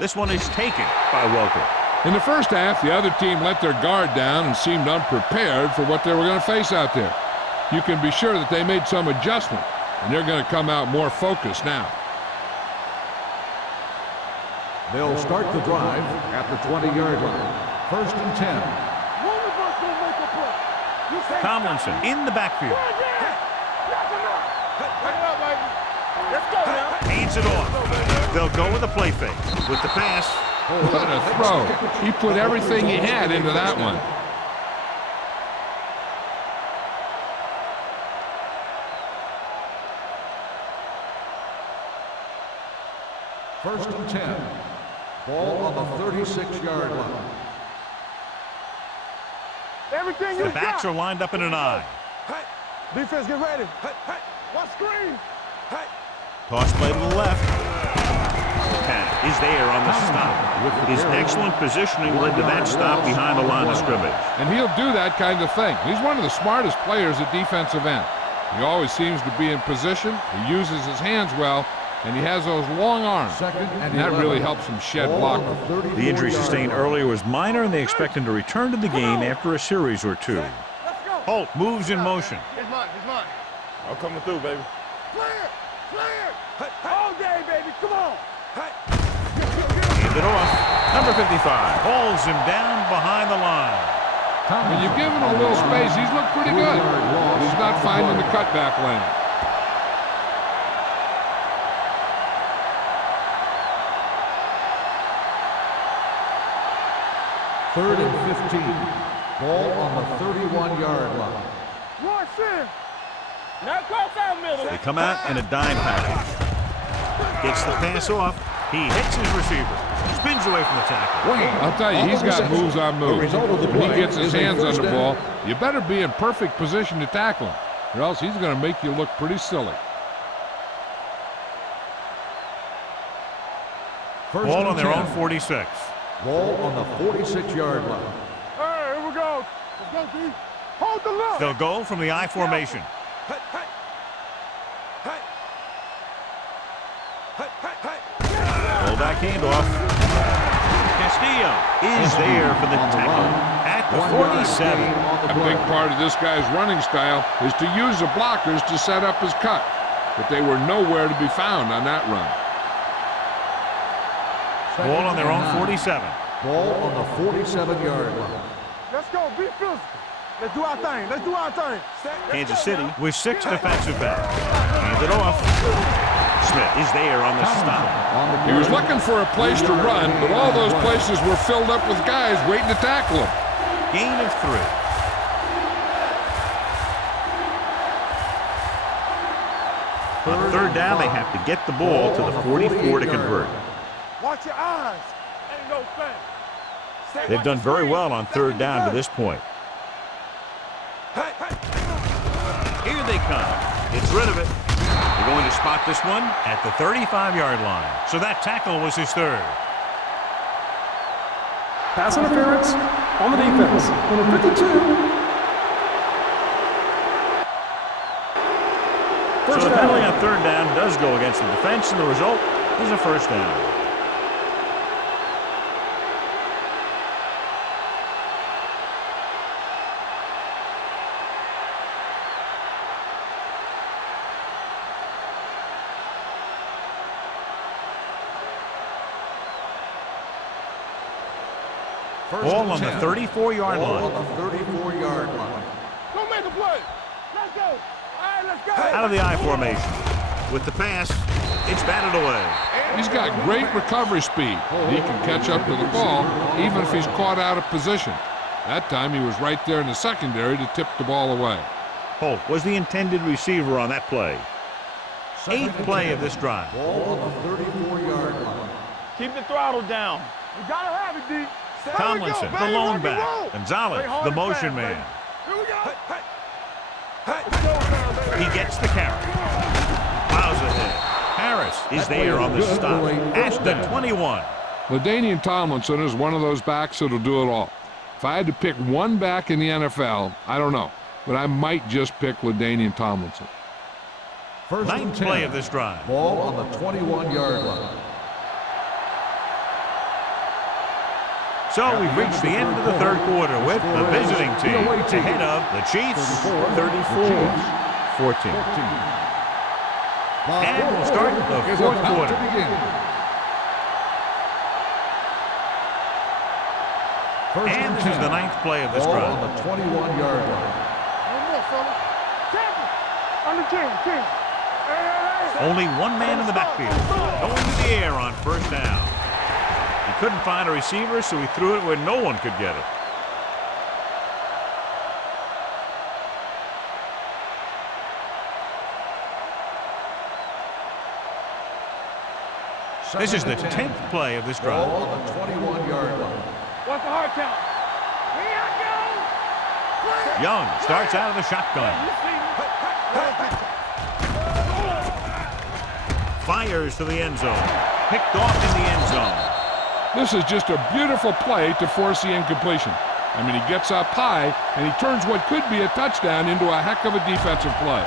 This one is taken by Welker. In the first half, the other team let their guard down and seemed unprepared for what they were going to face out there. You can be sure that they made some adjustment, and they're going to come out more focused now. They'll start the drive at the 20-yard line. First and 10. Tomlinson in the backfield. Let's go now. Hands it off. They'll go with a play fake. With the pass. What a throw. He put everything he had into that one. First and 10. Ball on the 36-yard line. Everything you The backs got. are lined up in an I. Defense, get ready. One screen. Toss play to the left. Pat is there on the stop. His excellent positioning led to that stop behind the line of scrimmage. And he'll do that kind of thing. He's one of the smartest players at defensive end. He always seems to be in position. He uses his hands well, and he has those long arms. And that really helps him shed blockers. The injury sustained earlier was minor, and they expect him to return to the game after a series or two. Holt moves in motion. It's mine. I'm coming through, baby. Clear. All day, baby. Come on. Hand it off. Number 55 holds him down behind the line. When you give him a little space, he's looked pretty good. He's not finding the cutback lane. Third and 15. Ball on the 31-yard line. Now cross out middle. They come out in a dime package. Gets the pass off. He hits his receiver. Spins away from the tackle. I'll tell you, he's got moves on moves. When he gets his hands on the ball, you better be in perfect position to tackle him, or else he's going to make you look pretty silly. Ball on their own 46. Ball on the 46-yard line. Hey, here we go. Let's go, D. Hold the look. They'll go from the I formation. Fullback handoff. Castillo is there for the tackle at the 47. A big part of this guy's running style is to use the blockers to set up his cut, but they were nowhere to be found on that run. Ball on their own 47. Ball on the 47-yard line. Let's go. Be physical. Let's do our thing. Let's do our thing. Kansas City with 6 defensive backs. Hands it off. Smith is there on the stop. He was looking for a place to run, but all those places were filled up with guys waiting to tackle him. Gain of 3. On third down, they have to get the ball to the 44 to convert. Watch your eyes. Ain't no thing. They've done very well on third down to this point. Here they come. Gets rid of it. They're going to spot this one at the 35-yard line. So that tackle was his third. Pass interference on the defense. Number 52. So the penalty on third down does go against the defense, and the result is a first down. Ball on the 34-yard line. Ball on the 34-yard line. Don't make a play. Let's go. All right, let's go. Out of the I formation. With the pass, it's batted away. He's got great recovery speed. He can catch up to the ball even if he's caught out of position. That time he was right there in the secondary to tip the ball away. Holt was the intended receiver on that play. 8th play of this drive. Ball on the 34-yard line. Keep the throttle down. We gotta have it, D. Tomlinson, the lone back. Gonzalez, the motion man. Here we go. He gets the carry. Plows ahead. Harris is there on the stop at the 21. LaDainian Tomlinson is one of those backs that'll do it all. If I had to pick one back in the NFL, I don't know, but I might just pick LaDainian Tomlinson. 9th play of this drive. Ball on the 21-yard line. So we've reached the end of the third quarter with the visiting team ahead of the Chiefs 34-14. And we'll start the fourth quarter. And this is the 9th play of this Ball drive. on the 21-yard line. One more, fella. Tackle. On the 10. Hey. Only one man in the backfield. Going to the air on first down. He couldn't find a receiver, so he threw it where no one could get it. This is the 10th play of this drive. Ball on the 21-yard line. What's the hard count? Here I go. Young starts out of the shotgun. Fires to the end zone. Picked off in the end zone. This is just a beautiful play to force the incompletion. I mean, he gets up high, and he turns what could be a touchdown into a heck of a defensive play.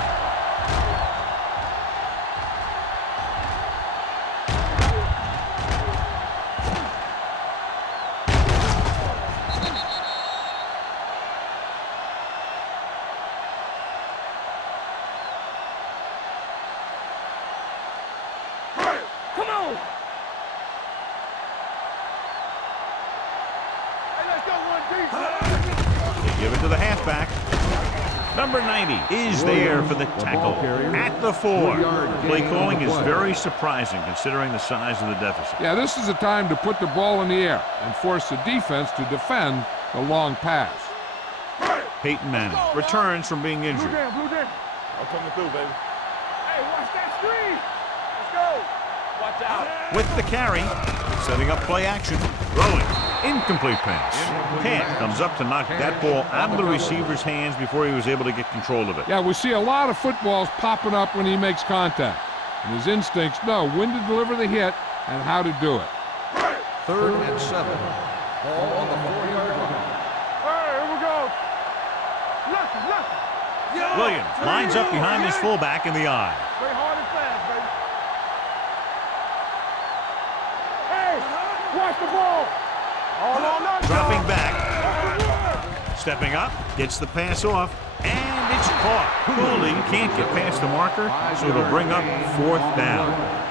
Come on. They give it to the halfback. Number 90 is there for the tackle at the 4. Play calling is very surprising considering the size of the deficit. Yeah, this is the time to put the ball in the air and force the defense to defend the long pass. Peyton Manning returns from being injured. Blue down. I'm coming through, baby. Hey, watch that screen. Let's go. Watch out. With the carry, setting up play action, throwing, incomplete pass. Camp comes up to knock that ball out of the receiver's hands before he was able to get control of it. Yeah, we see a lot of footballs popping up when he makes contact. And his instincts know when to deliver the hit and how to do it. 3rd and 7. Ball on the 4-yard line. Hey, here we go. Left. Williams lines up behind his fullback in the eye. Play hard and fast, baby. Hey, watch the ball. All on us. Dropping back. Stepping up, gets the pass off, and it's caught. Cooley can't get past the marker, so it'll bring up 4th down.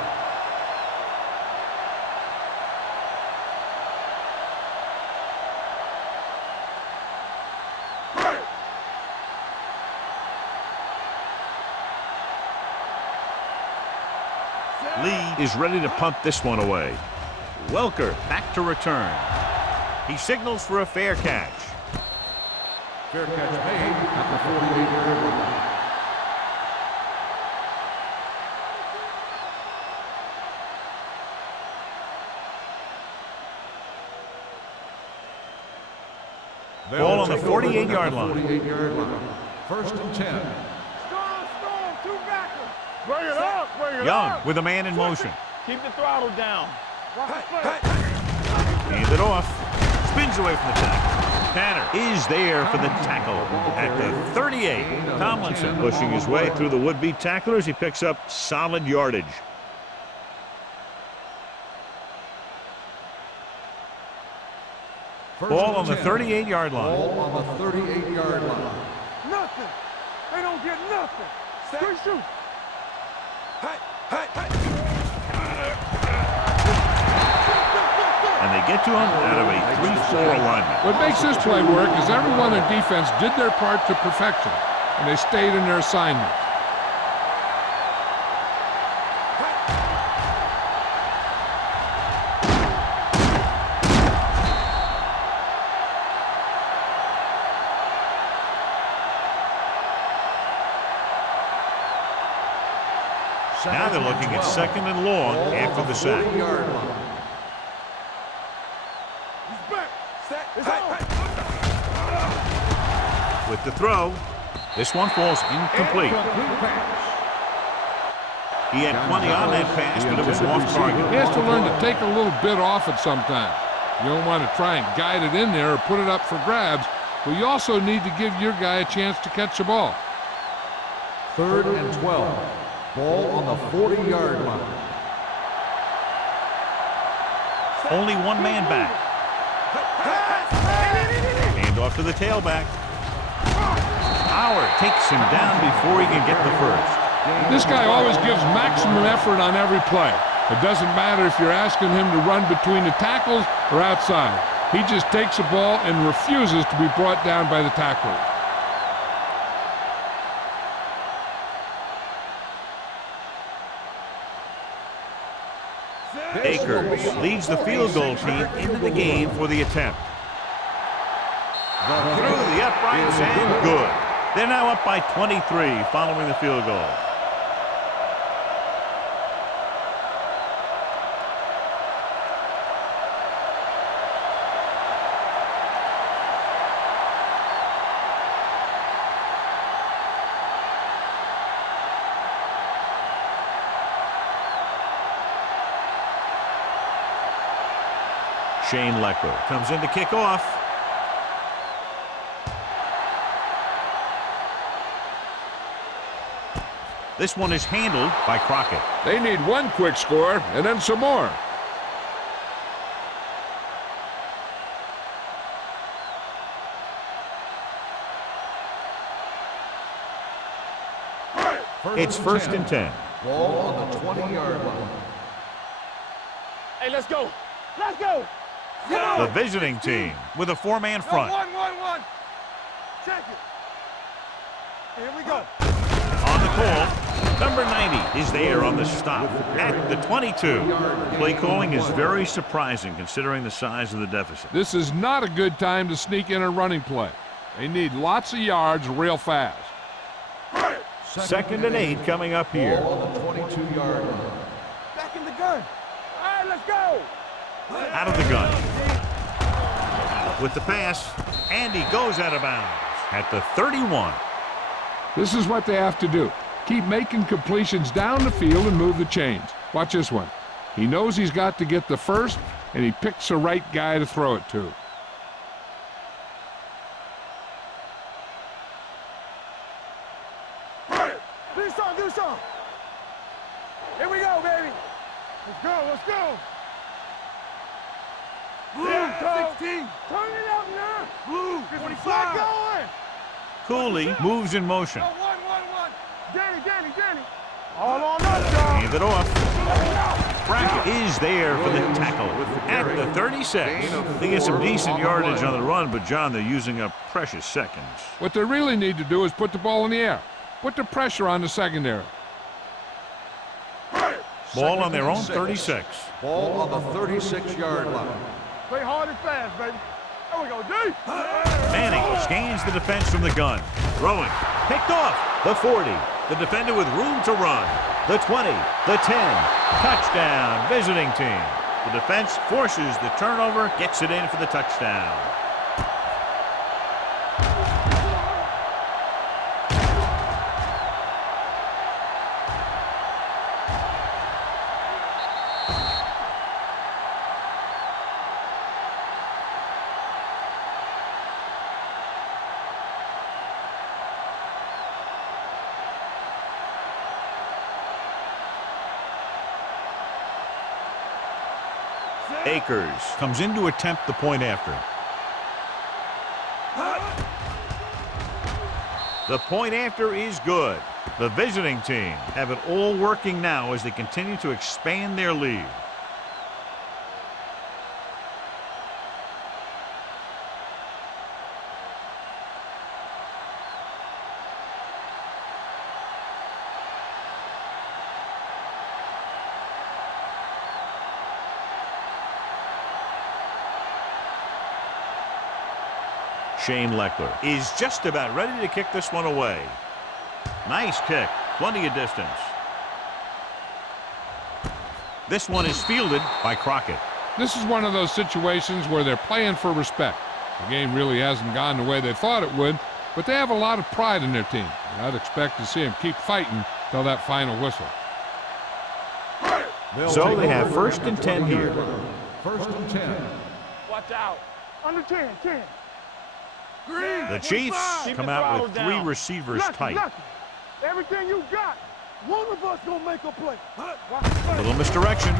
Lee is ready to punt this one away. Welker back to return. He signals for a fair catch. Fair catch made at the 48-yard line. Ball on the 48-yard line. 48-yard line. 1st and 10. Storm, 2 backers. Bring it up. Young with a man in motion. Keep the throttle down. Hand it off. Spins away from the tackle. Tanner is there for the tackle at the 38. Tomlinson pushing his way through the would-be tacklers. He picks up solid yardage. Ball on the 38-yard line. Ball on the 38-yard line. Nothing. They don't get nothing. Straight shoot. And they get to him out of a 3-4 alignment. What makes this play work is everyone in defense did their part to perfection, and they stayed in their assignment. Now they're looking at 2nd and long after the sack. 40-yard line. With the throw, this one falls incomplete. He had plenty on that pass, but it was off target. He has to learn to take a little bit off it sometimes. You don't want to try and guide it in there or put it up for grabs, but you also need to give your guy a chance to catch the ball. 3rd and 12. Ball on the 40-yard line. Only one man back. Hand off to the tailback. Howard takes him down before he can get the first. This guy always gives maximum effort on every play. It doesn't matter if you're asking him to run between the tackles or outside. He just takes the ball and refuses to be brought down by the tackler. Akers leads the field goal team into the game for the attempt. Through the uprights and good. They're now up by 23 following the field goal. Shane Leckler comes in to kick off. This one is handled by Crockett. They need one quick score and then some more. It's 1st and 10. Ball on the 20-yard line. Hey, let's go. Let's go. The visiting team with a 4-man front. 1. Check it. Here we go. On the call, number 90 is there on the stop at the 22. Play calling is very surprising considering the size of the deficit. This is not a good time to sneak in a running play. They need lots of yards real fast. 2nd and 8 coming up here. Ball on the 22-yard line. Back in the gun. All right, let's go. Out of the gun. With the pass, and he goes out of bounds at the 31. This is what they have to do. Keep making completions down the field and move the chains. Watch this one. He knows he's got to get the first, and he picks the right guy to throw it to. Do some. Here we go, baby. Let's go, let's go. Blue, 16. Turn it up now. Blue, 25. Going. Cooley moves in motion. One. Danny. All on us, y'all. Hand it off. Brackett is there for the tackle at the 36. They get some decent yardage on the run, but, John, they're using up precious seconds. What they really need to do is put the ball in the air. Put the pressure on the secondary. Ball on their own 36. Ball on the 36-yard line. Play hard and fast, baby. There we go, D. Manning scans the defense from the gun. Throwing. Picked off. The 40. The defender with room to run. The 20. The 10. Touchdown. Visiting team. The defense forces the turnover. Gets it in for the touchdown. Akers comes in to attempt the point after. The point after is good. The visiting team have it all working now as they continue to expand their lead. Shane Leckler is just about ready to kick this one away. Nice kick. Plenty of distance. This one is fielded by Crockett. This is one of those situations where they're playing for respect. The game really hasn't gone the way they thought it would, but they have a lot of pride in their team. And I'd expect to see them keep fighting till that final whistle. So they have 1st and 10 here. 1st and 10. Watch out. Under 10. Green. The Chiefs come out with 3 receivers tight. Everything you got. One of us gonna make a play. A little misdirection.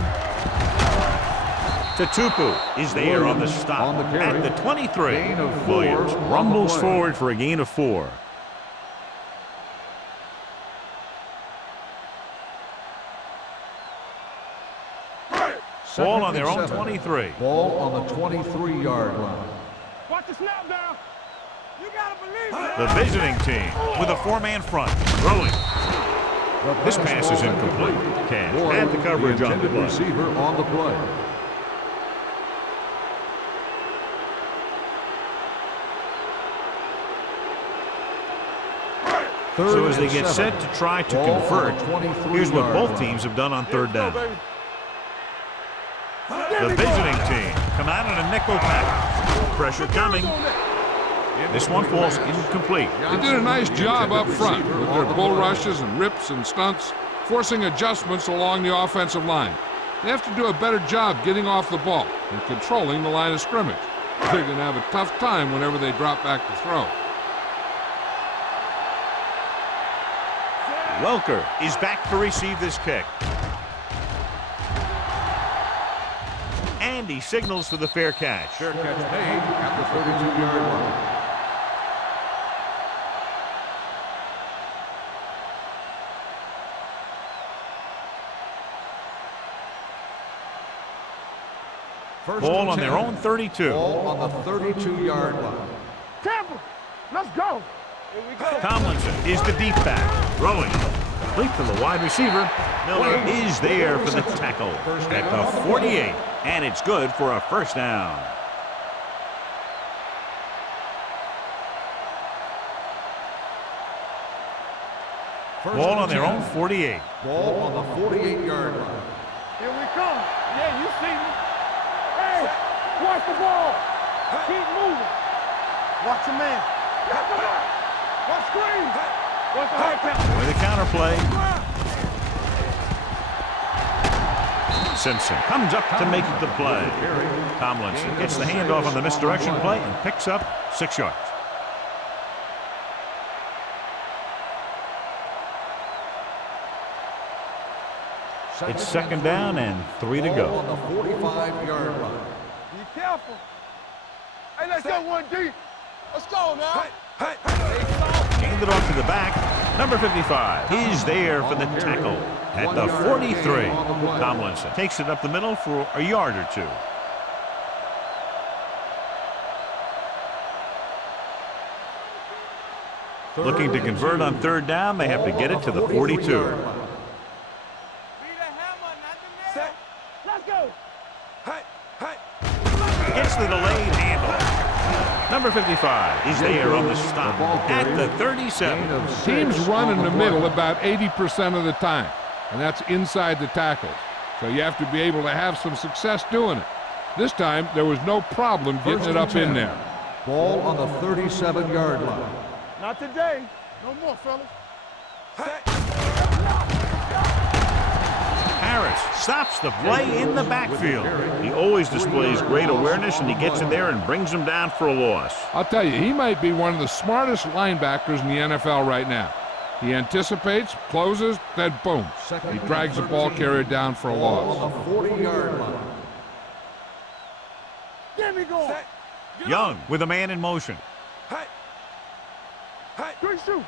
Tatupu is there on the stop at the 23. Gain of 4 Williams on the rumbles play. forward for a gain of 4. Ball on their own 23. Ball on the 23-yard line. Watch the snap down. You gotta believe it. The visiting team with a 4-man front. Throwing. This pass is incomplete. Cash had the coverage on the play. Receiver on the play. So as they get set to try to convert, here's what both teams have done on 3rd down. The visiting team come out in a nickel package. Pressure coming. This one falls incomplete. They did a nice job up front with their bull rushes and rips and stunts, forcing adjustments along the offensive line. They have to do a better job getting off the ball and controlling the line of scrimmage. They're going to have a tough time whenever they drop back to throw. Welker is back to receive this kick. And he signals for the fair catch. Fair catch made at the 32-yard line. Ball on their own 32. Ball on the 32-yard line. Tampa, let's go. Here we go. Tomlinson is the deep back. Throwing. Complete to the wide receiver. Miller is there for the tackle at the 48. And it's good for a 1st down. Ball on their own 48. Ball on the 48-yard line. Here we come. Yeah, you see me. Hey, watch the ball. Keep moving. Watch the man. Watch screen. What's the hard count? With a counter play. Simpson comes up to make the play. Tomlinson gets the handoff on the misdirection play and picks up 6 yards. It's second down and 3 to go. On the 45-yard line. Be careful. Hey, let's go one deep. Let's go now. Hand it off to the back. Number 55 is there for the tackle at the 43. Tomlinson takes it up the middle for a yard or 2. Looking to convert on third down, they have to get it to the 42. Gets the delayed handoff. Number 55 is there on the stop at the 37. Teams run in the middle about 80% of the time, and that's inside the tackles. So you have to be able to have some success doing it. This time, there was no problem getting it up in there. Ball on the 37-yard line. Not today. No more, fellas. Harris stops the play in the backfield. He always displays great awareness, and he gets in there and brings him down for a loss. I'll tell you, he might be one of the smartest linebackers in the NFL right now. He anticipates, closes, then boom. He drags the ball carrier down for a loss. On the 40-yard line. Get me going. Young with a man in motion. Good shoot.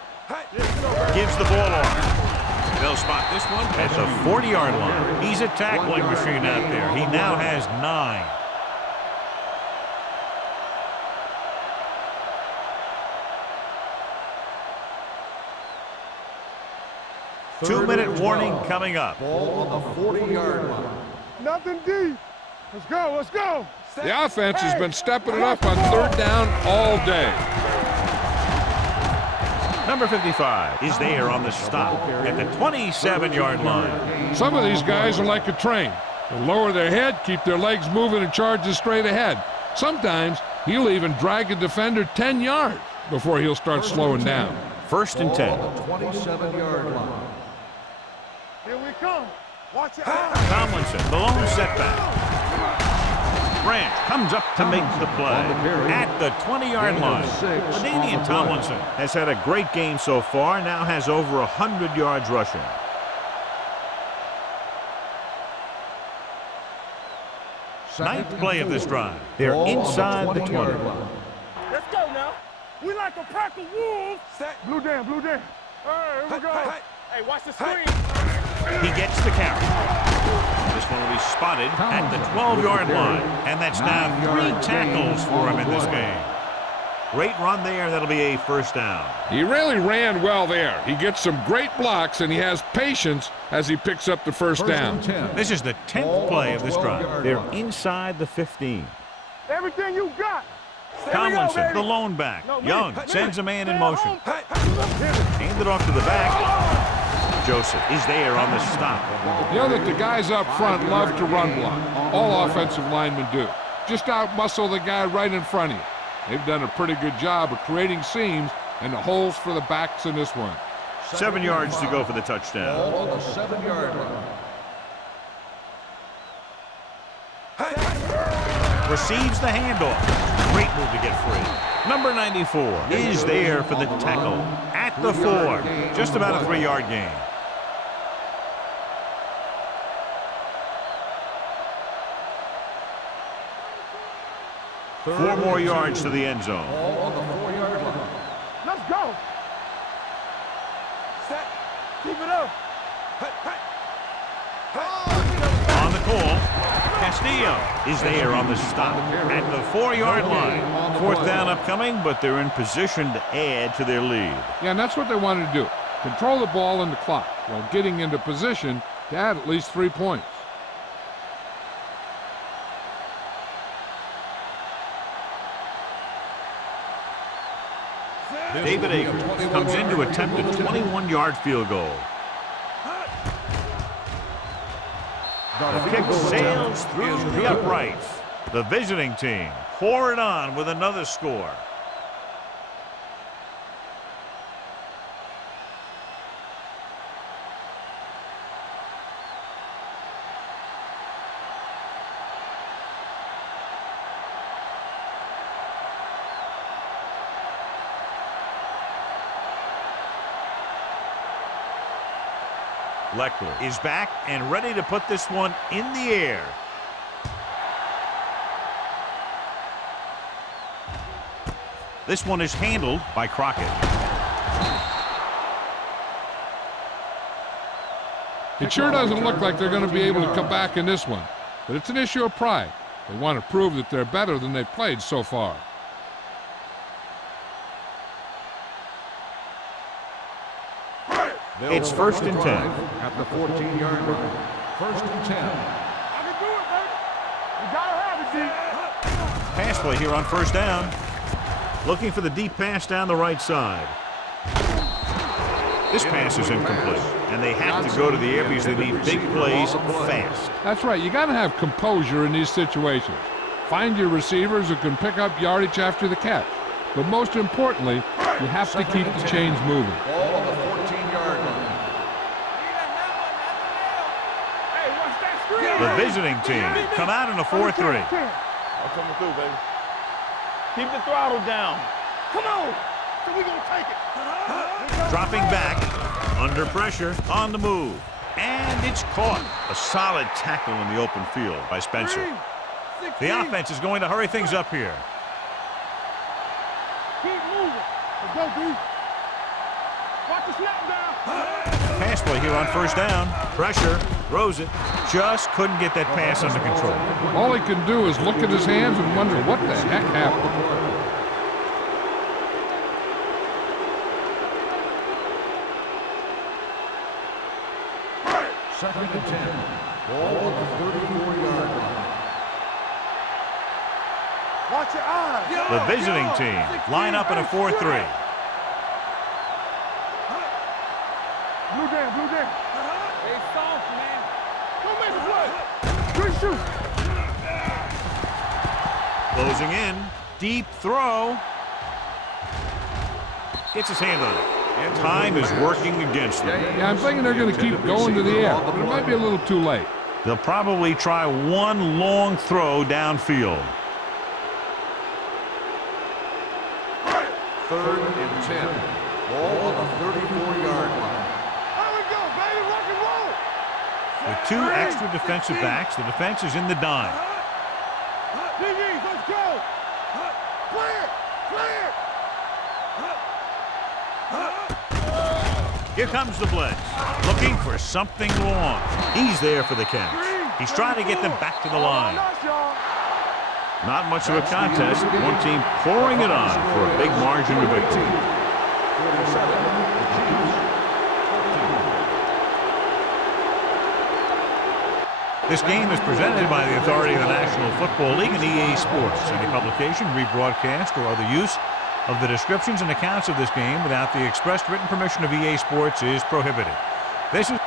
Gives the ball off. They'll spot this one at the 40-yard line. He's a tackling machine out there. He now has 9. Two-minute warning coming up. Ball on the 40-yard line. Nothing deep. Let's go. Let's go. The offense has been stepping it up on third down all day. Number 55 is there on the stop at the 27-yard line. Some of these guys are like a train. They lower their head, keep their legs moving, and charge straight ahead. Sometimes he'll even drag a defender 10 yards before he'll start slowing down. First and 10. On the 27-yard line. Here we come. Watch it. Tomlinson, the lone setback. Branch comes up to make the play at the 20-yard line. LaDainian Tomlinson has had a great game so far, now has over 100 yards rushing. Ninth play of this drive. They're inside the 20. Let's go now. We like a pack of wolves. Blue down, blue down. All right, here we go. Hey, watch the screen. He gets the carry. This one will be spotted at the 12-yard line. And that's now 3 tackles for him in this game. Great run there. That'll be a first down. He really ran well there. He gets some great blocks, and he has patience as he picks up the first down. This is the 10th play of this drive. They're inside the 15. Everything you got. Tomlinson, the lone back. Young sends a man in motion. Hand it off to the back. Joseph is there on the stop. You know that the guys up front love to run block. All offensive linemen do. Just out-muscle the guy right in front of you. They've done a pretty good job of creating seams and the holes for the backs in this one. 7 yards to go for the touchdown. Ball on the 7-yard line. Receives the handoff. Great move to get free. Number 94 is there for the tackle at the 4. Just about a 3-yard gain. Four more yards to the end zone. Ball on the 4-yard line. Let's go. Set. Keep it up. On the call, Castillo is there on the stop at the 4-yard line. 4th down upcoming, but they're in position to add to their lead. Yeah, and that's what they wanted to do. Control the ball and the clock while getting into position to add at least 3 points. David Akers comes in to attempt a 21-yard field goal. The kick sails through the uprights. The visiting team pour it on with another score. Leckler is back and ready to put this one in the air. This one is handled by Crockett. It sure doesn't look like they're going to be able to come back in this one, but it's an issue of pride. They want to prove that they're better than they've played so far. It's 1st and 10. At the 14-yard line. 1st and 10. I can do it, baby. You gotta have it, D. Pass play here on 1st down. Looking for the deep pass down the right side. This pass is incomplete, and they have to go to the air because they need big plays fast. That's right. You got to have composure in these situations. Find your receivers who can pick up yardage after the catch. But most importantly, you have to keep the chains moving. Ball on the 14-yard line. Hey, watch that screen. The visiting team come out in a 4-3. I'm coming through, baby. Keep the throttle down. Come on. So we gonna take it. Dropping back, under pressure, on the move. And it's caught. A solid tackle in the open field by Spencer. The offense is going to hurry things up here. Keep moving. Let's go, D. Watch the snap down. Pass play here on 1st down. Pressure, throws it. Just couldn't get that pass under control. All he can do is look at his hands and wonder what the heck happened. Second and 10. Ball on the 34-yard line. Watch your eyes. The visiting team line up in a 4-3. Blue down, blue down. Hey, soft, man. Don't make a play. Good shoot. Closing in. Deep throw. Gets his hand on it. Time is working against them. Yeah, I'm thinking they're going to keep going to the air, but it might be a little too late. They'll probably try one long throw downfield. 3rd and 10. Ball on the 34-yard line. There we go, baby. Rock and roll. With 2 extra defensive backs, the defense is in the dime. DBs, let's go. Clear, clear. Here comes the blitz, looking for something long. He's there for the catch. He's trying to get them back to the line. Not much of a contest. One team pouring it on for a big margin of victory. 47, the Chiefs. 14. This game is presented by the authority of the National Football League and EA Sports. Any publication, rebroadcast, or other use of the descriptions and accounts of this game without the expressed written permission of EA Sports is prohibited. This is